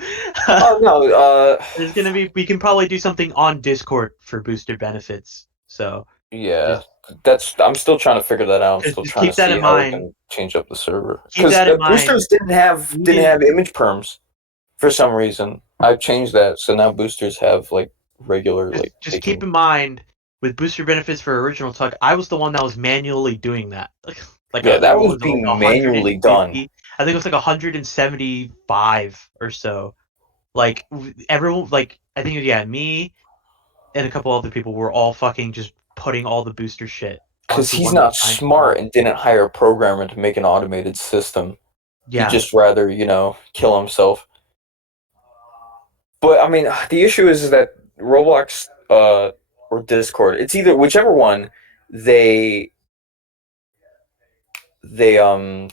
Oh no, there's gonna be we can probably do something on Discord for booster benefits. So yeah, just that's. I'm still trying to figure that out. I'm still just trying to keep that see in how we mind. can change up the server Keep because that in mind. boosters didn't We have image perms for some reason. I've changed that, so now boosters have like regular like just they keep can. in mind with booster benefits for original tuck, I was the one that was manually doing that. Like Yeah, that what was was it, like being manually done 150? I think it was like 175 or so. Like everyone, like I think yeah, me and a couple other people were all fucking just putting all the booster shit because onto he's one not giant smart wall. and didn't hire a programmer to make an automated system. He'd Yeah, just rather kill himself. But I mean, the issue is that Roblox or Discord, it's either whichever one they they um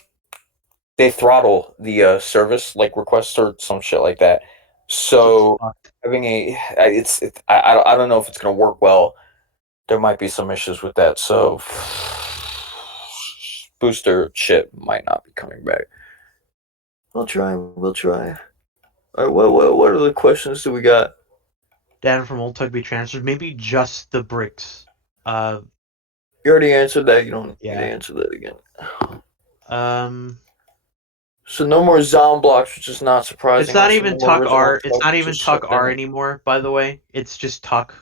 they throttle the service like requests or some shit like that. so it's So fucked. having I don't know if it's gonna work well. There might be some issues with that. So booster shit might not be coming back. We'll try. We'll try. All right, what other questions do we got? Data from old Tug be transferred. Maybe just the bricks. Uh, You already answered that. You don't need to yeah. answer that again. Um, So no more Zomblocks, which is not it's surprising. not Also, even no more Tuck original R. It's Tuck, not which even is Tuck shut R down. anymore. By the way, it's just Tuck.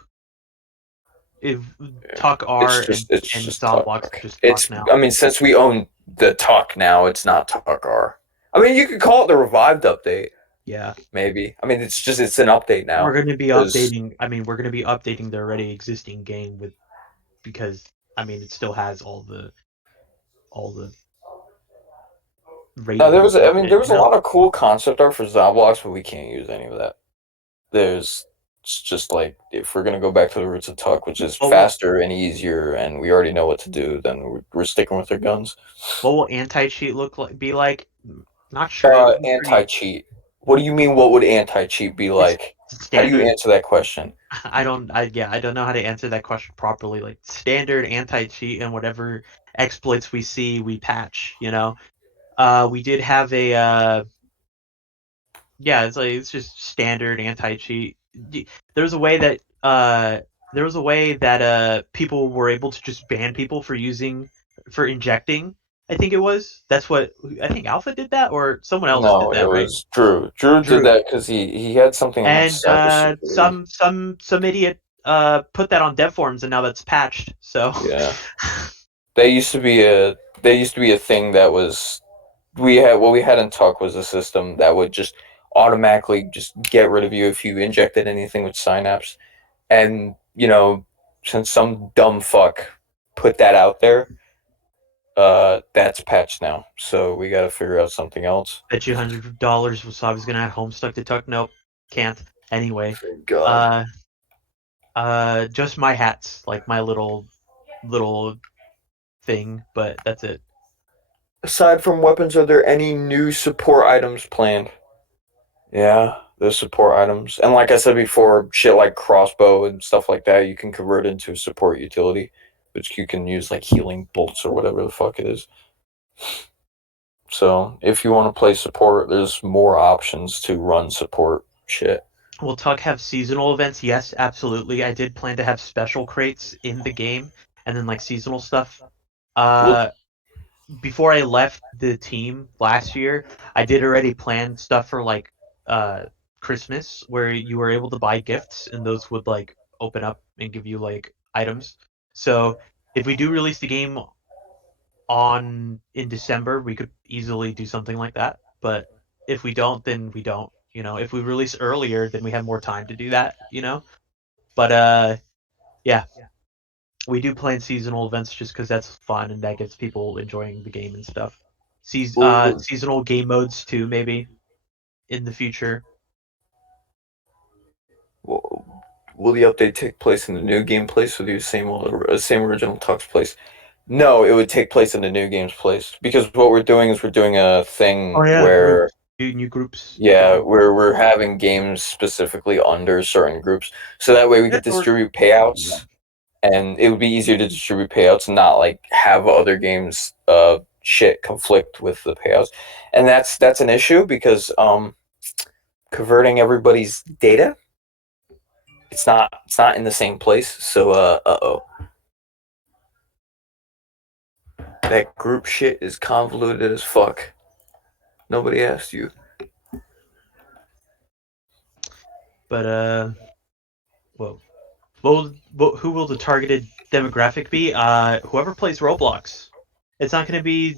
If Yeah. Tuck R It's and just Zomblocks Tuck. just Tuck It's now. I mean, since we own the Tuck now, it's not Tuck R. I mean, you could call it the revived update, Yeah. maybe. I mean, it's an update We're now going to be because updating. I mean, we're going to be updating the already existing game with because I mean it still has all the no, there ratings was I and mean shit. there You was a know. lot of cool concept art for Zomblocks, but we can't use any of that. There's it's just like if we're gonna go back to the roots of Tuck, which is What will faster and easier, and we already know what to do, then we're sticking with our guns. what will anti cheat look like? Be like? Not sure. It would be Anti pretty. cheat. What do you mean? What would anti cheat be It's like? How do you standard. answer that question? I don't. I don't know how to answer that question properly. Like standard anti cheat and whatever exploits we see, we patch. You know. We did have a yeah, it's just standard anti cheat. There's a way that there was a way that people were able to just ban people for injecting. I think it was. That's what I think Alpha did that or someone else did No, it that, right? was Drew. Drew did Drew. that because he had something in like And cybersecurity. some idiot put that on dev forums and now that's patched. So Yeah, that used to be a thing that was we had what we had in Tuck was a system that would just automatically just get rid of you if you injected anything with synapse. And since some dumb fuck put that out there, that's patched now. So we got to figure out something else. Bet you $100 was I was gonna add Homestuck to Tuck. Nope, can't. Anyway, Thank God. uh, just my hats, like my little thing, but that's it. Aside from weapons, are there any new support items planned? Yeah, there's support items. And like I said before, shit like crossbow and stuff like that, you can convert into a support utility, which you can use like healing bolts or whatever the fuck it is. So if you want to play support, there's more options to run support shit. Will Tuck have seasonal events? Yes, absolutely. I did plan to have special crates in the game and then like seasonal stuff. Well, Uh, before I left the team last year, I did already plan stuff for like uh Christmas where you were able to buy gifts and those would like open up and give you like items. So if we do release the game on in December, we could easily do something like that. But if we don't, then we don't. You know, if we release earlier, then we have more time to do that. You know, but yeah, we do plan seasonal events just because that's fun and that gets people enjoying the game and stuff. will, Seasonal game modes too, maybe in the future. will the update take place in the new game place or the same original Tux place? No, it would take place in the new game's place because what we're doing is we're doing a Oh thing yeah, groups, where new groups. yeah, Wow. we're having games specifically under certain groups, so that way we Yeah, could distribute payouts, and it would be easier to distribute payouts and not like have other games shit conflict with the payouts, and that's an issue because converting everybody's data it's not in the same place, so oh, that group shit is convoluted as fuck. Nobody asked you. but whoa. Who will the targeted demographic be? Whoever plays Roblox. It's not going to be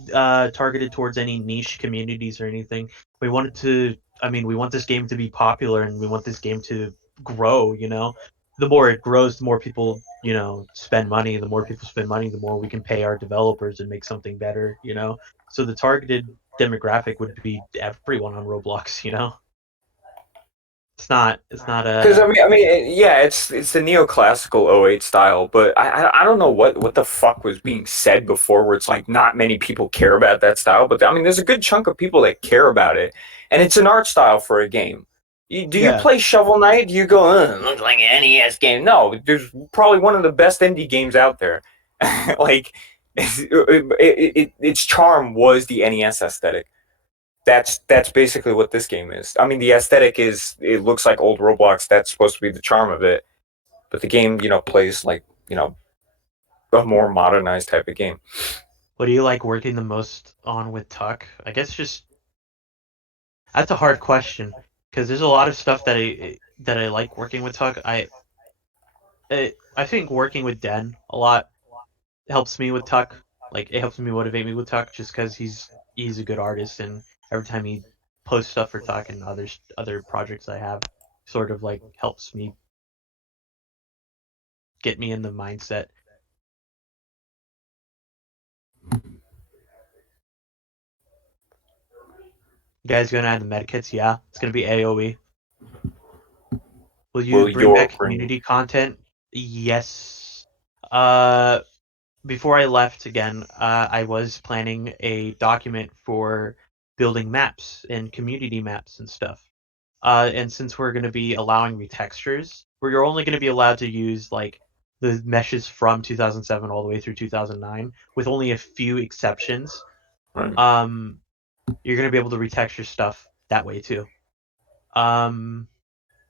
targeted towards any niche communities or anything. We want it to. I mean, we want this game to be popular, and we want this game to grow. You know, the more it grows, the more people spend money. The more people spend money, the more we can pay our developers and make something better. You know, so the targeted demographic would be everyone on Roblox. You know, it's not. It's not Because a. yeah, it's the neoclassical '08 style, but I don't know what the fuck was being said before, where it's like not many people care about that style, but I mean, there's a good chunk of people that care about it, and it's an art style for a game. Do you Yeah. play Shovel Knight? Do you go, looks like an NES game? No, there's probably one of the best indie games out there. Like, its charm was the NES aesthetic. That's basically what this game is. I mean, the aesthetic is, it looks like old Roblox. That's supposed to be the charm of it. But the game, plays like, a more modernized type of game. What do you like working the most on with Tuck? I guess just that's a hard question because there's a lot of stuff that I like working with Tuck. I think working with Den a lot helps me with Tuck. Like it helps me motivate me with Tuck just because he's a good artist and every time he posts stuff for Tuck and other projects I have, sort of like helps me get me in the mindset. You guys gonna add the medkits? Yeah, it's gonna be AOE. Will you Will bring your back bring? community content? Yes. Before I left again, I was planning a document for building maps and community maps and stuff. And since we're going to be allowing retextures, where you're only going to be allowed to use like the meshes from 2007 all the way through 2009, with only a few exceptions, Right. um, you're going to be able to retexture stuff that way too. Um,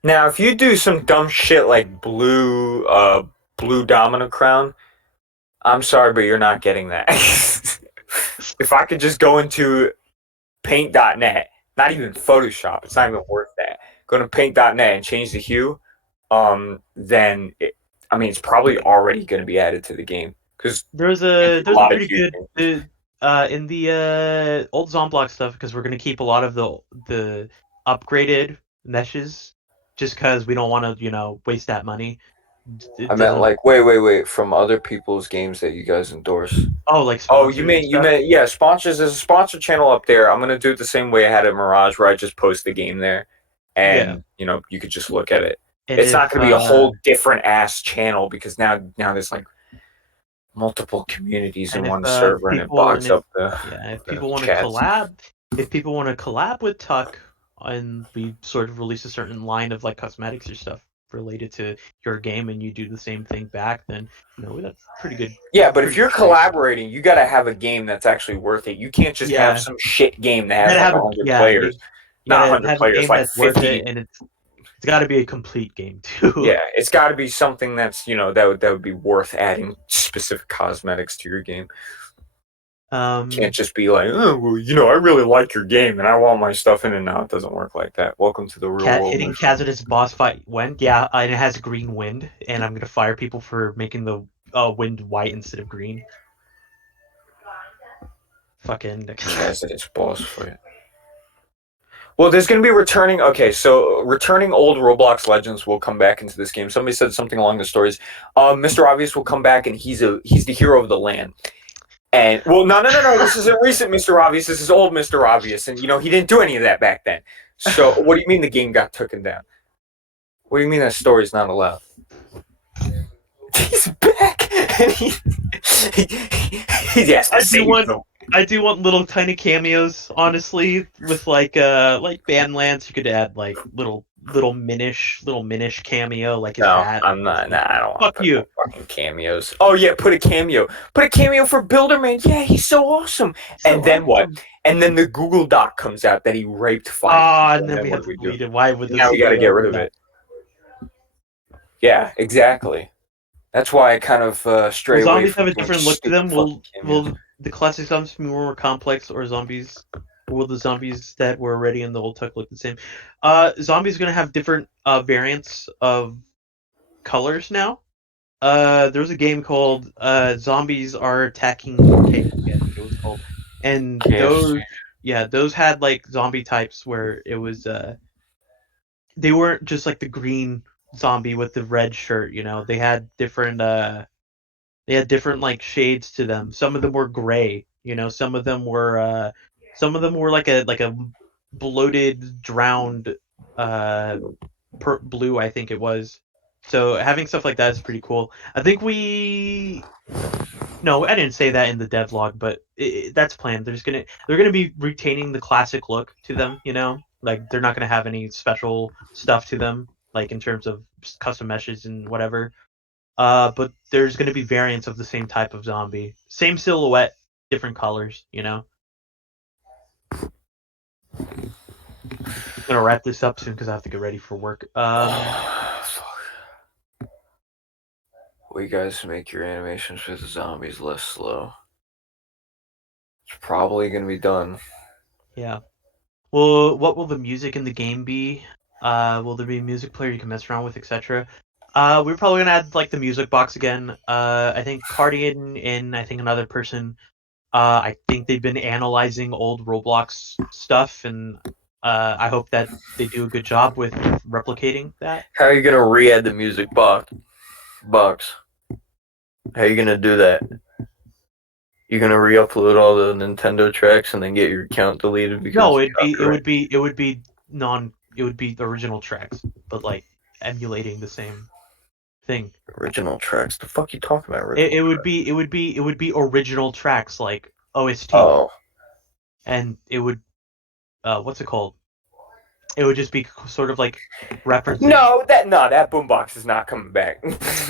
Now, if you do some dumb shit like blue domino crown, I'm sorry, but you're not getting that. If I could just go into paint.net, not even Photoshop, it's not even worth that. Go to paint.net and change the hue, then I mean, it's probably already going to be added to the game because a there's a lot of pretty hue good changes. in the old Zomblock stuff because we're gonna keep a lot of the upgraded meshes just because we don't want to waste that money. I It meant doesn't. like wait from other people's games that you guys endorse. Oh, like Oh, sponsors and you stuff. meant yeah, sponsors. There's a sponsor channel up there. I'm gonna do it the same way I had at Mirage, where I just post the game there, Yeah, and you could just look at it. and It's not if gonna be a whole different ass channel because now there's like multiple communities in and if one server, and it people and bogs if up the yeah if the people want to chats. collab, if people want to collab with Tuck and we sort of release a certain line of like cosmetics or stuff related to your game and you do the same thing back, then that's pretty good. Yeah, but if Pretty good you're price. collaborating, you gotta have a game that's actually worth it. You can't just have Yeah, some shit game that you has gotta like have a a hundred yeah players. you Not gotta 100 have a players, game like that's worth it, 50. and it's got to be a complete game too. Yeah, it's got to be something that's that would be worth adding specific cosmetics to your game. Can't um, just be like, oh, well, I really like your game and I want my stuff in it now. It doesn't work like that. Welcome to the real cat world, my hitting friend. Kazadis boss fight went and it has green wind, and I'm gonna fire people for making the wind white instead of green. Fucking It's boss fight. Well, there's going to be returning. Okay, so returning old Roblox legends will come back into this game. Somebody said something along the stories. Mr. Obvious will come back, and he's the hero of the land. And well, no. This isn't recent Mr. Obvious. This is old Mr. Obvious, and he didn't do any of that back then. So, what do you mean the game got taken down? What do you mean that story's not allowed? He's back, and he has to I do save want them. I do want little tiny cameos, honestly, with like Bandlands. You could add like little minish cameo, like his No, hat. I'm not. Nah, I don't want Fuck to put you. no fucking cameos. Oh yeah, put a cameo. Put a cameo for Builderman. Yeah, he's so awesome. So And then what? awesome. And then the Google Doc comes out that he raped 5 people. Ah, and And then then we what have do to we do? delete it. Why would the Now we got to get CEO rid do of that? it. Yeah, exactly. That's why I kind of Will stray away zombies from have a doing different look to stupid them? fucking cameos. Will the classic zombies be more complex, or zombies, or will the zombies that were already in the old tech look the same? Zombies are gonna have different variants of colors now. There was a game called Zombies Are Attacking KFC, I think it was called, and KFC. those had like zombie types where it was they weren't just like the green zombie with the red shirt. They had different like shades to them. Some of them were gray. Some of them were like a bloated, drowned uh, blue. I think it was. So having stuff like that is pretty cool. I think we no, I didn't say that in the devlog, but that's planned. They're gonna be retaining the classic look to them. Like they're not gonna have any special stuff to them, like in terms of custom meshes and whatever. But there's going to be variants of the same type of zombie, same silhouette, different colors. gonna wrap this up soon because I have to get ready for work. Will you guys make your animations for the zombies less slow? It's probably gonna be done. Yeah. Well, what will the music in the game be? Will there be a music player you can mess around with, etc.? We're probably gonna add like the music box again. I think Cardigan and I think another person. I think they've been analyzing old Roblox stuff, and I hope that they do a good job with replicating that. How are you gonna re-add the music box? How are you gonna do that? You're gonna re-upload all the Nintendo tracks and then get your account deleted because No, of it copyright? would be it would be the original tracks, but like emulating the same thing. Original tracks. The fuck you talking about? Original It would tracks? be original tracks like OST, Oh, and it would what's it called? It would just be sort of like referencing. that boombox is not coming back.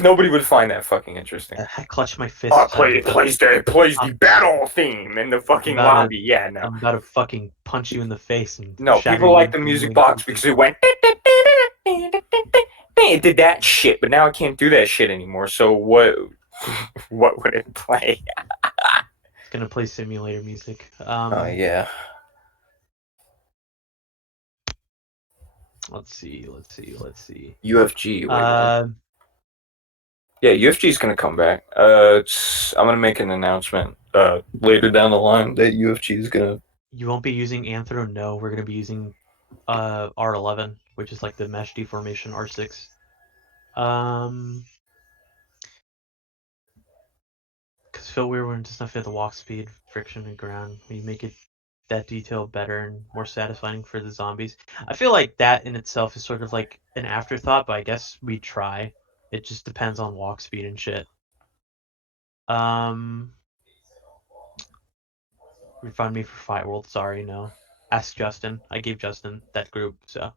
Nobody would find that fucking interesting. I clutch my Oh, fists. it plays the I'm, battle theme in the I'm fucking about to lobby. Yeah, no. I'm about to fucking punch you in the face and No, shatter people you like the into a music million box pieces. because it went. It did that shit, but now I can't do that shit anymore. So what? What would it play? It's gonna play simulator music. Oh yeah. Let's see. UFG. Wait, what? Uh, Yeah, UFG is gonna come back. I'm gonna make an announcement later down the line that UFG is gonna. you won't be using Anthro. No, we're gonna be using R11, which is like the mesh deformation R6. Because Phil Weirwood does not fit the walk speed, friction, and ground. When you make it that detail better and more satisfying for the zombies, I feel like that in itself is sort of like an afterthought, but I guess we try. It just depends on walk speed and shit. Refund me for Fight World. Sorry, no. Ask Justin. I gave Justin that group, so.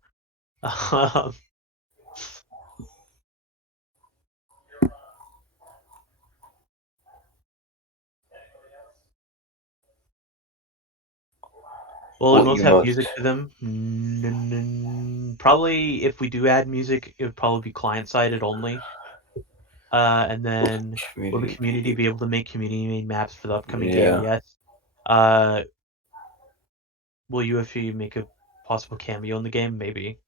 Will What emotes you have most? music to them? Probably if we do add music, it would probably be client-sided only. And then will the community be able to make community-made maps for the upcoming game? Yeah. Yes. Will UFE make a possible cameo in the game? Maybe.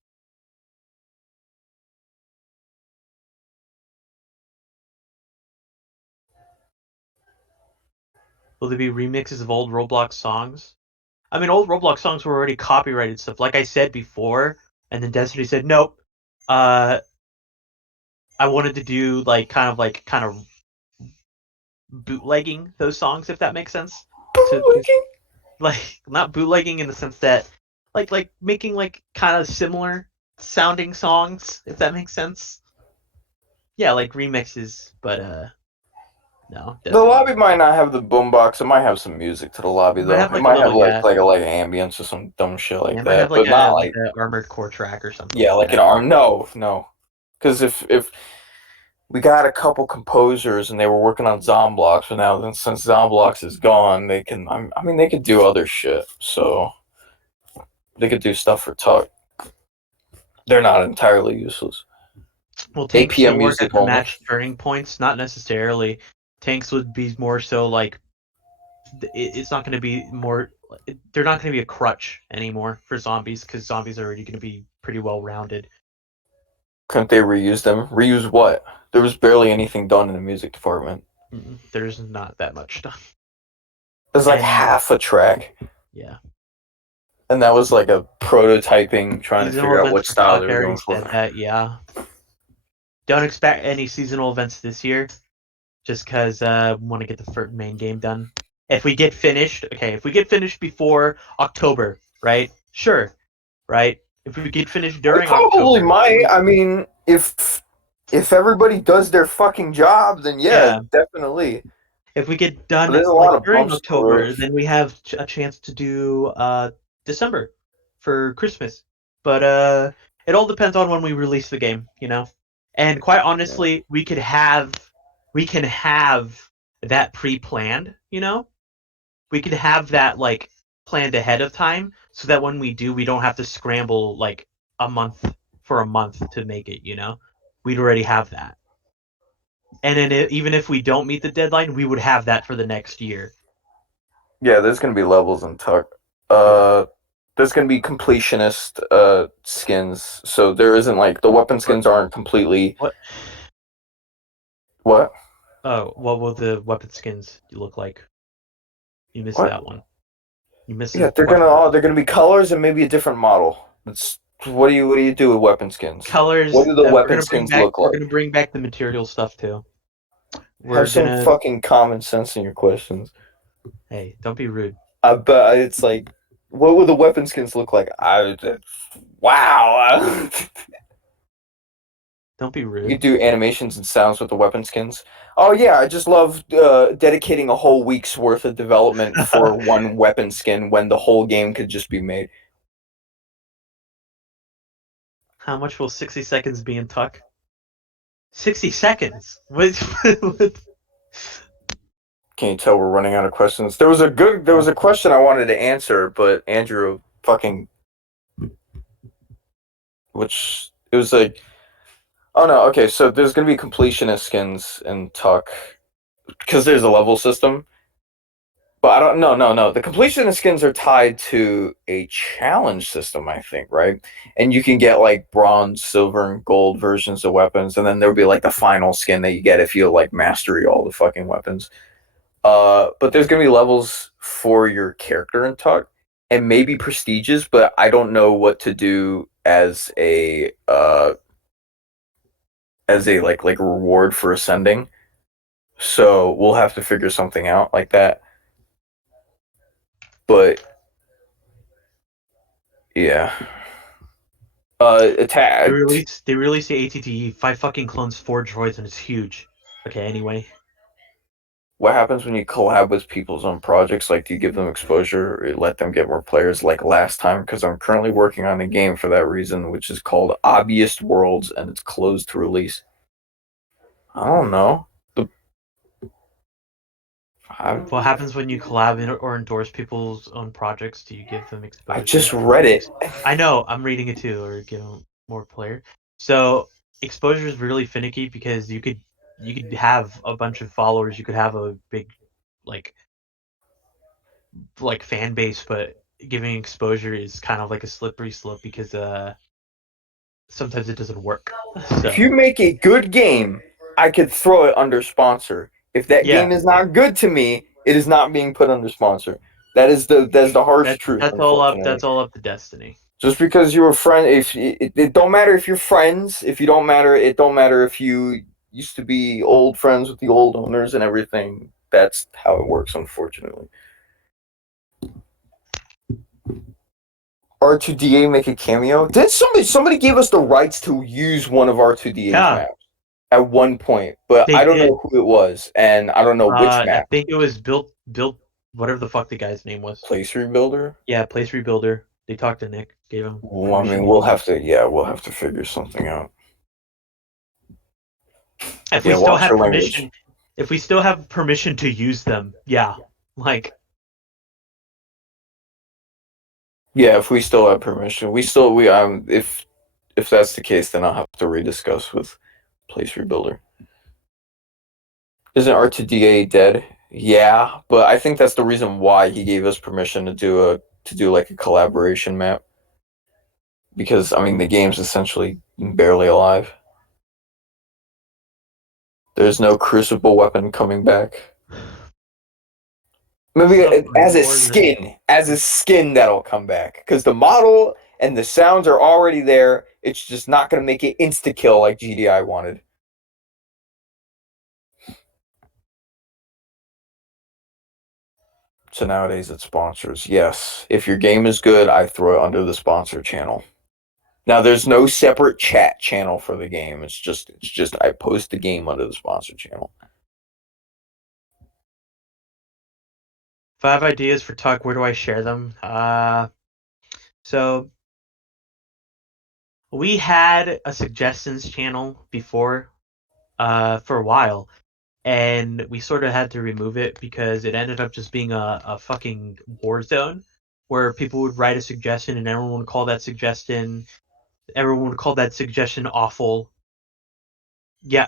Will there be remixes of old Roblox songs? I mean, old Roblox songs were already copyrighted stuff, like I said before, and then Destiny said, nope. I wanted to do kind of bootlegging those songs, if that makes sense. To like not bootlegging in the sense that like making like kind of similar sounding songs, if that makes sense. Yeah, like remixes, but no, The definitely. lobby might not have the boombox. It might have some music to the lobby It might though. have It like a might have little, yeah. like an ambience or some dumb shit Yeah, like it might have that, but not like like a Armored Core track or something yeah, like like an that. arm. No, because if we got a couple composers and they were working on Zomblocks, but now since Zomblocks is gone, they can. I mean, they could do other shit. So they could do stuff for Tuck. They're not entirely useless. Will tanks APM still work music at the only. match turning points? Not necessarily. Tanks would be more so like it's not going to be more. They're not going to be a crutch anymore for zombies because zombies are already going to be pretty well rounded. Couldn't they reuse them? Reuse what? There was barely anything done in the music department. There's not that much stuff. There's like And half a track, yeah, and that was like a prototyping, trying to seasonal figure out events what for style Tuck. they I were already going for. said that. Yeah, don't expect any seasonal events this year, just because want to get the first main game done. If we get finished, okay. If we get finished before October, right? Sure, right? If we get finished We during probably October, might. I mean, if everybody does their fucking job, then yeah, yeah. definitely. If we get But done there's a like lot of during bumps in the road. October, then we have a chance to do December for Christmas. But it all depends on when we release the game, you know. And quite honestly, we can have that pre-planned, you know. We could have that like planned ahead of time, so that when we do, we don't have to scramble like a month to make it. We'd already have that, and then even if we don't meet the deadline, we would have that for the next year. Yeah, there's gonna be levels in Tuck. There's gonna be completionist skins, so there isn't like the weapon skins aren't completely. What? What? Oh, what will the weapon skins look like? You missed What? that one. You missed Yeah, the weapon they're gonna be colors and maybe a different model. It's what do you do with weapon skins? colors. What do the We're weapon gonna bring skins back. look We're like? gonna bring back the material stuff too. Have We're some gonna. fucking common sense in your questions. Hey, don't be rude. But it's like, what would the weapon skins look like? Wow. Don't be You could rude. do animations and sounds with the weapon skins. Oh yeah, I just love dedicating a whole week's worth of development for one weapon skin when the whole game could just be made. How much will 60 seconds be in Tuck? 60 seconds. Can you tell we're running out of questions? There was a question I wanted to answer, but Andrew fucking, which it was like, oh no, okay, so there's gonna be completionist skins in Tuck because there's a level system. But I don't no. The completionist skins are tied to a challenge system, I think, right? And you can get like bronze, silver, and gold versions of weapons, and then there'll be like the final skin that you get if you like mastery all the fucking weapons. But there's gonna be levels for your character in Tuck, and maybe prestiges, but I don't know what to do as a like reward for ascending. So we'll have to figure something out like that. But yeah. They Attacked. released they released the ATTE 5 fucking clones, 4 droids, and it's huge. Okay, anyway. What happens when you collab with people's own projects? Like, do you give them exposure or let them get more players like last time? Because I'm currently working on a game for that reason, which is called Obvious Worlds, and it's closed to release. I don't know. The I, What happens when you collab or endorse people's own projects? Do you give them I exposure? just read it. I know, I'm reading it too, or give them more player. So exposure is really finicky because you could have a bunch of followers, you could have a big like fan base, but giving exposure is kind of like a slippery slope because sometimes it doesn't work. If you So make a good game, I could throw it under sponsor. If that yeah, game is not good to me, it is not being put under sponsor. That's the harsh truth, unfortunately. that's all up to Destiny. Just because you're a friend, if it don't matter if you're friends, if you don't matter, it don't matter if you used to be old friends with the old owners and everything. That's how it works, unfortunately. R2D8 make a cameo? Did somebody gave us the rights to use one of R2D8's Yeah, maps at one point, but they I don't did. know who it was, and I don't know which I map. think it was built whatever the fuck the guy's name was. Place Rebuilder? Yeah, Place Rebuilder. They talked to Nick, gave him Well, I permission mean, to use it. we'll have to figure something out. If we Yeah, still watch have your language. permission, if we still have permission to use them, yeah, like Yeah, if we still have permission, we if that's the case, then I'll have to rediscuss with Place Rebuilder. Isn't R2D8 dead? Yeah, but I think that's the reason why he gave us permission to do like a collaboration map. Because I mean the game's essentially barely alive. There's no crucible weapon coming back. Maybe as a skin that'll come back because the model and the sounds are already there. It's just not going to make it insta kill like GDI wanted. So nowadays it's sponsors. Yes, if your game is good, I throw it under the sponsor channel. Now there's no separate chat channel for the game. It's just I post the game under the sponsor channel. if I have ideas for Tuck, where do I share them? So we had a suggestions channel before, for a while, and we sort of had to remove it because it ended up just being a fucking war zone. where people would write a suggestion and everyone would call that suggestion awful. Yeah,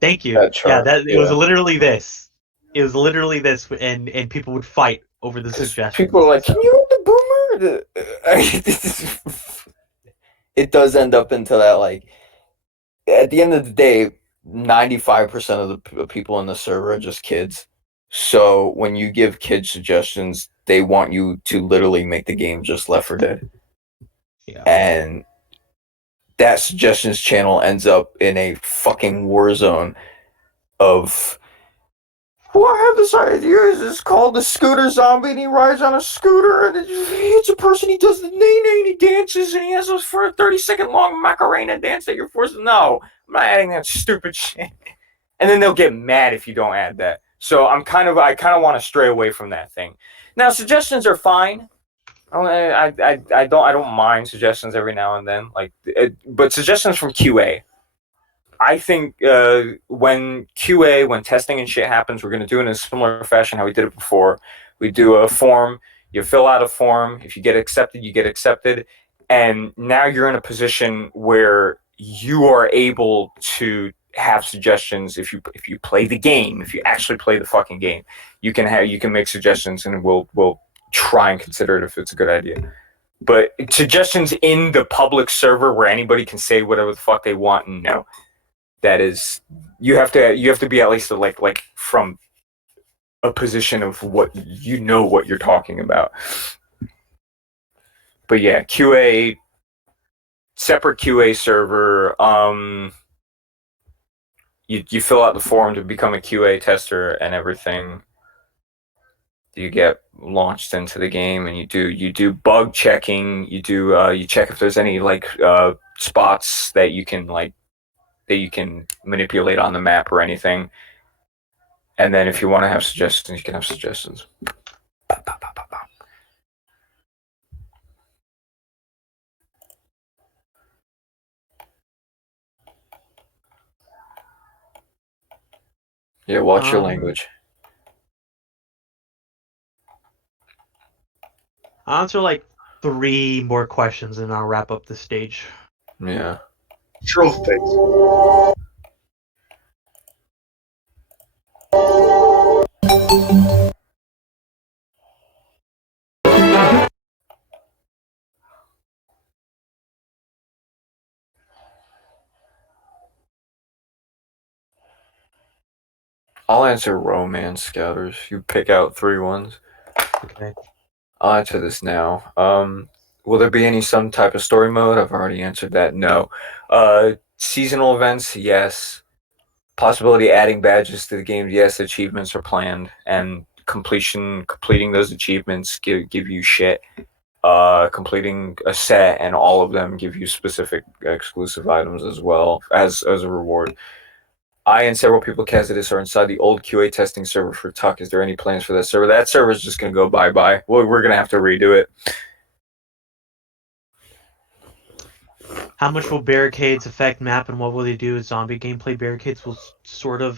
thank you. That Yeah, chart. that it was Yeah. literally this. It was literally this, and people would fight over the Because suggestions. people are like, So, can you read the boomer? It does end up into that, like, at the end of the day, 95% of the people in the server are just kids. So when you give kids suggestions, they want you to literally make the game just Left 4 Dead. yeah. And that suggestions channel ends up in a fucking war zone of, well, I have this idea. It's called the scooter zombie, and he rides on a scooter, and he hits a person. He does the nay, he dances, and he has a for a 30-second long Macarena dance that you're forced to. No, I'm not adding that stupid shit. And then they'll get mad if you don't add that. So I kind of want to stray away from that thing. Now suggestions are fine. I don't mind suggestions every now and then, but suggestions from QA. I think when testing and shit happens, we're going to do it in a similar fashion how we did it before. We do a form, you fill out a form. If you get accepted, you get accepted. And now you're in a position where you are able to have suggestions. If you play the game, if you actually play the fucking game, you can make suggestions, and we'll try and consider it if it's a good idea. But suggestions in the public server where anybody can say whatever the fuck they want, no. That is, you have to be at least like from a position of what you're talking about. But yeah, QA, separate QA server. You fill out the form to become a QA tester and everything. You get launched into the game, and you do bug checking. You check if there's any spots that you can manipulate on the map or anything. And then if you want to have suggestions, you can have suggestions. Yeah, watch your language. I'll answer like 3 more questions and I'll wrap up the stage. Yeah. Truth face. I'll answer romance scouters. You pick out 3 ones. Okay. I'll answer this now. Will there be some type of story mode? I've already answered that. No. Seasonal events, yes. Possibility adding badges to the game, yes. Achievements are planned, and completing those achievements give you shit. Completing a set and all of them give you specific exclusive items as well as a reward. I and several people casted this are inside the old QA testing server for Tuck. Is there any plans for that server? That server is just going to go bye-bye. We're going to have to redo it. How much will barricades affect map, and what will they do? Zombie gameplay barricades will sort of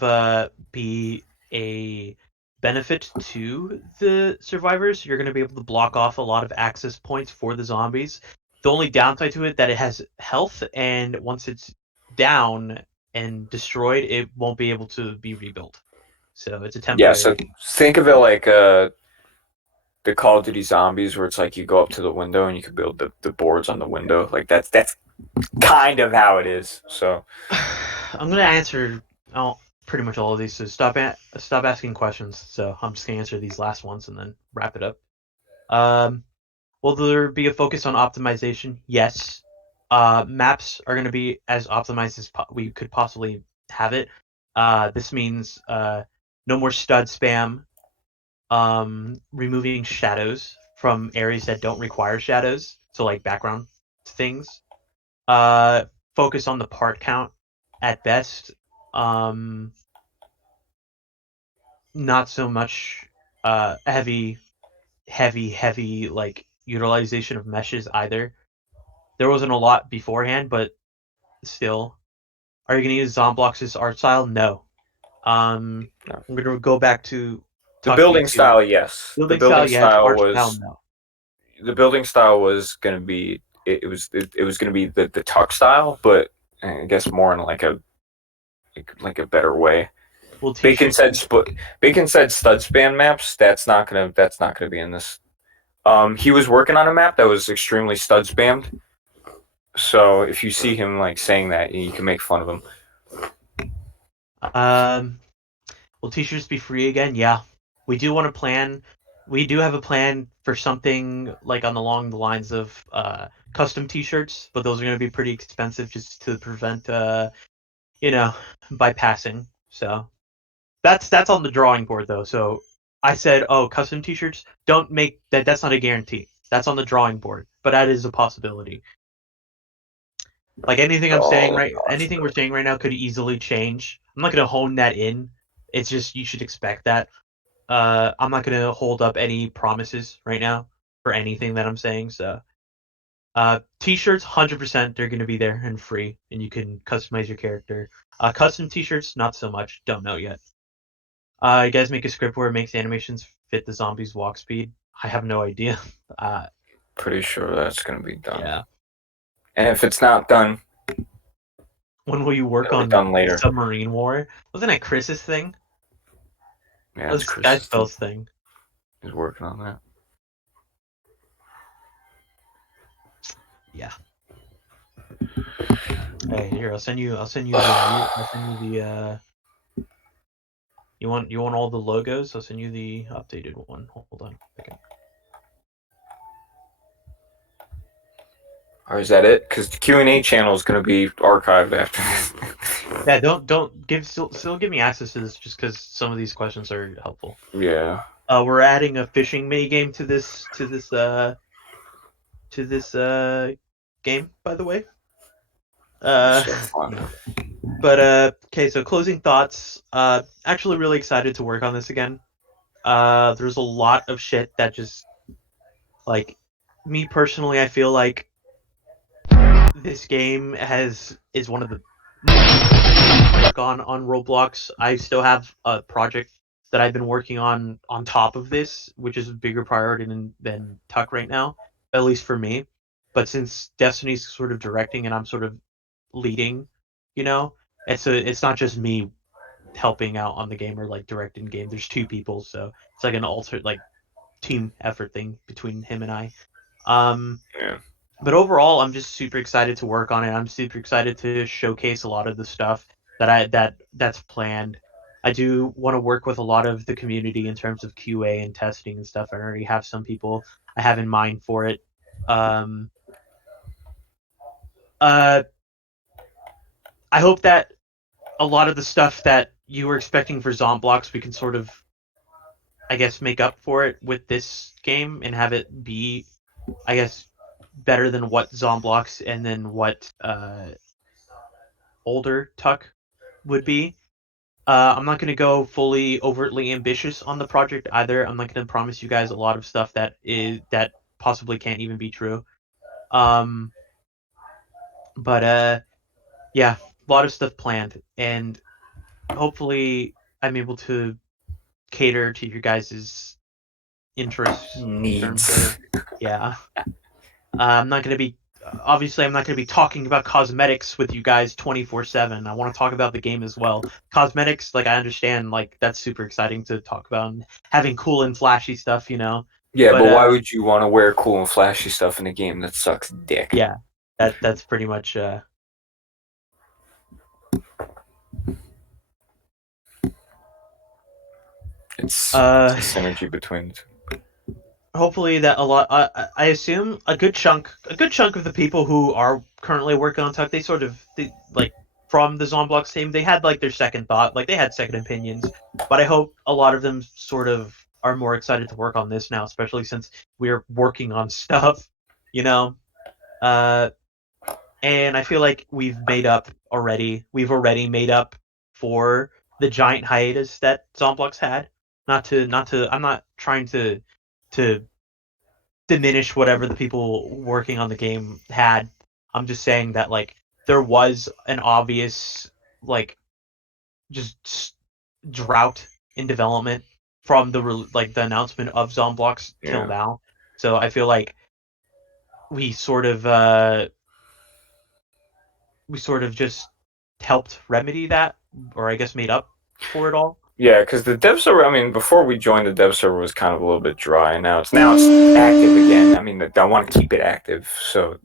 be a benefit to the survivors. You're going to be able to block off a lot of access points for the zombies. The only downside to it that it has health, and once it's down and destroyed, it won't be able to be rebuilt. So it's a temporary. Yeah, so think of it like the Call of Duty Zombies, where it's like you go up to the window and you can build the boards on the window. Like that's kind of how it is. So I'm going to answer pretty much all of these, so stop asking questions. So I'm just going to answer these last ones and then wrap it up. Will there be a focus on optimization? Yes. Maps are going to be as optimized as we could possibly have it. This means no more stud spam, removing shadows from areas that don't require shadows, so like background things. Focus on the part count at best. Not so much heavy like utilization of meshes either. There wasn't a lot beforehand, but still. Are you going to use Zomblocks as art style? No. No. I'm going to go back to The building style, yes. Building the building style, yes. style Art was style, no. the building style was going to be it was going to be the tuck style, but I guess more in like a better way. Will Bacon t-shirts said Bacon said stud span maps. That's not gonna be in this. He was working on a map that was extremely stud spammed. So if you see him like saying that, you can make fun of him. um will t-shirts be free again? Yeah. We do want to plan we do have a plan for something like along the lines of custom t-shirts, but those are going to be pretty expensive just to prevent you know, bypassing. So that's on the drawing board though. So I said, oh, custom t-shirts, don't make that. That's not a guarantee. That's on the drawing board, but that is a possibility. Like anything we're saying right now could easily change. I'm not gonna hone that in. It's just you should expect that. I'm not gonna hold up any promises right now for anything that I'm saying. So, t-shirts, 100%, they're gonna be there and free, and you can customize your character. Custom t-shirts, not so much. Don't know yet. You guys make a script where it makes animations fit the zombies' walk speed. I have no idea. Pretty sure that's gonna be done. Yeah. And if it's not done, When will you work it'll be on done later. Submarine War? Wasn't that Chris's thing? Yeah, That was Skyspell's thing. He's working on that. Yeah. Hey, here, I'll send you the you want all the logos? I'll send you the updated one. Hold on. Okay. Or is that it? Because the Q&A channel is going to be archived after this. Yeah, don't still give me access to this just because some of these questions are helpful. Yeah. We're adding a fishing mini game to this game, by the way. So fun. Yeah. But okay, so closing thoughts. Actually really excited to work on this again. There's a lot of shit that just like me personally, I feel like this game is one of the work on Roblox. I still have a project that I've been working on top of this, which is a bigger priority than Tuck right now, at least for me. But since Destiny's sort of directing and I'm sort of leading, it's not just me helping out on the game or like directing the game. There's two people, so it's like an alter like team effort thing between him and I. Yeah. But overall, I'm just super excited to work on it. I'm super excited to showcase a lot of the stuff that's planned. I do want to work with a lot of the community in terms of QA and testing and stuff. I already have some people I have in mind for it. I hope that a lot of the stuff that you were expecting for Zomblocks, we can sort of, I guess, make up for it with this game and have it be, I guess, better than what Zomblocks and then what older Tuck would be. I'm not going to go fully overtly ambitious on the project either. I'm not going to promise you guys a lot of stuff that possibly can't even be true. But yeah, a lot of stuff planned, and hopefully I'm able to cater to your guys' interests in terms Needs. of yeah. I'm not going to be obviously I'm not going to be talking about cosmetics with you guys 24/7. I want to talk about the game as well. Cosmetics, like I understand, like that's super exciting to talk about and having cool and flashy stuff, Yeah, But but why would you want to wear cool and flashy stuff in a game that sucks dick? yeah, that's pretty much It's a synergy between the two. hopefully that a lot I assume a good chunk of the people who are currently working on Tuck, like from the Zomblocks team, they had like their second thought, like they had second opinions, but I hope a lot of them sort of are more excited to work on this now, especially since we're working on stuff, you know uh and I feel like we've already made up for the giant hiatus that Zomblocks had. Not to I'm not trying to diminish whatever the people working on the game had. I'm just saying that like there was an obvious like just drought in development from the announcement of Zomblocks till Yeah. now. So I feel like we sort of just helped remedy that, or I guess made up for it all. Yeah, because the dev server. I mean, before we joined, the dev server was kind of a little bit dry. And now it's active again. I mean, I want to keep it active, so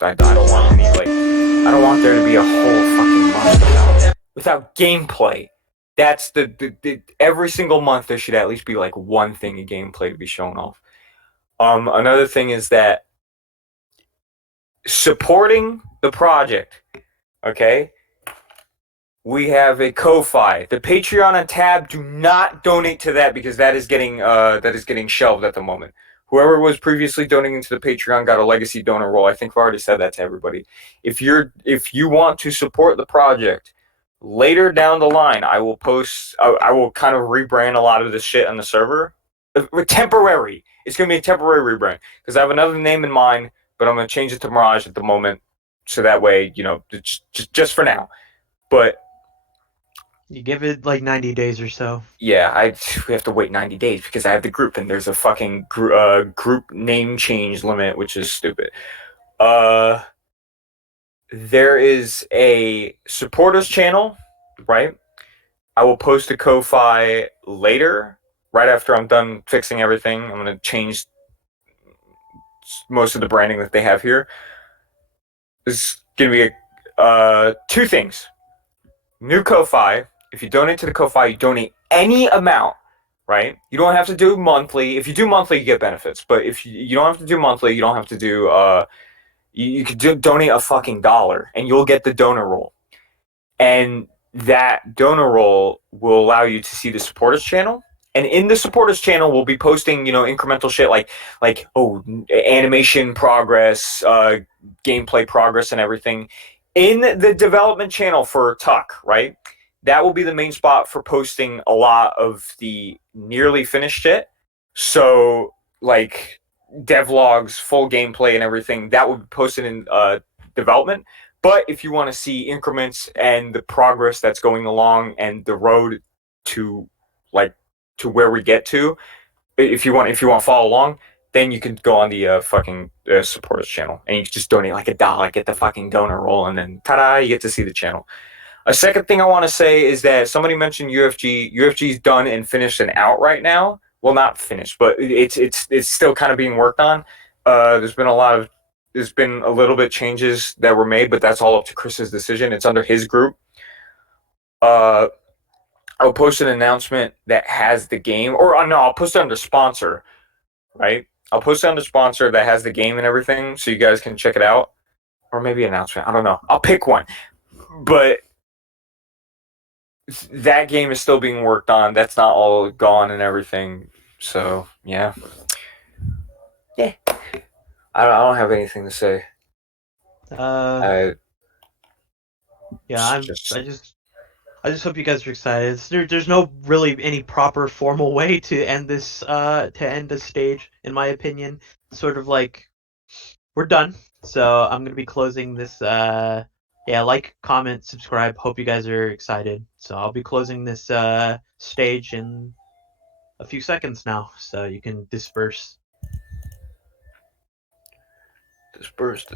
I don't want any I don't want there to be a whole fucking month without gameplay. That's the every single month there should at least be like one thing of gameplay to be shown off. Another thing is that supporting the project. Okay, we have a Ko-fi. The Patreon and tab, do not donate to that because that is getting shelved at the moment. Whoever was previously donating to the Patreon got a legacy donor role. I think I've already said that to everybody. If you want to support the project, later down the line, I will post. I will kind of rebrand a lot of this shit on the server. Temporary. It's gonna be a temporary rebrand because I have another name in mind, but I'm gonna change it to Mirage at the moment, so that way just for now. But You give it like 90 days or so. yeah, we have to wait 90 days because I have the group and there's a fucking group name change limit, which is stupid. There is a supporters channel, right? I will post a Ko-fi later, right after I'm done fixing everything. I'm gonna change most of the branding that they have here. There's gonna be two things. New Ko-fi. If you donate to the Ko-fi, you donate any amount, right? You don't have to do monthly. If you do monthly, you get benefits. But if you don't have to do monthly, you don't have to do. You could donate a fucking $1, and you'll get the donor roll. And that donor roll will allow you to see the supporters channel. And in the supporters channel, we'll be posting, incremental shit like animation progress, gameplay progress, and everything. In the development channel for Tuck, right? That will be the main spot for posting a lot of the nearly finished shit. So, like devlogs, full gameplay, and everything that will be posted in development. But if you want to see increments and the progress that's going along and the road to where we get to, if you want to follow along, then you can go on the fucking supporters channel and you can just donate like $1, get the fucking donor roll, and then ta-da, you get to see the channel. A second thing I want to say is that somebody mentioned UFG. UFG's done and finished and out right now. Well, not finished, but it's still kind of being worked on. There's been a little bit changes that were made, but that's all up to Chris's decision. It's under his group. I'll post an announcement that has the game, or no, I'll post it under sponsor, right? I'll post it under sponsor that has the game and everything, so you guys can check it out, or maybe announcement. I don't know. I'll pick one, but that game is still being worked on. That's not all gone and everything. So yeah. I don't have anything to say. Yeah, I just hope you guys are excited. There's no really any proper formal way to end this stage, in my opinion. Sort of like we're done. So I'm gonna be closing this. Like, comment, subscribe. Hope you guys are excited. So I'll be closing this stage in a few seconds now, so you can disperse. Disperse.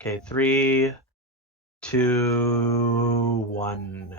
Okay, 3, 2, 1.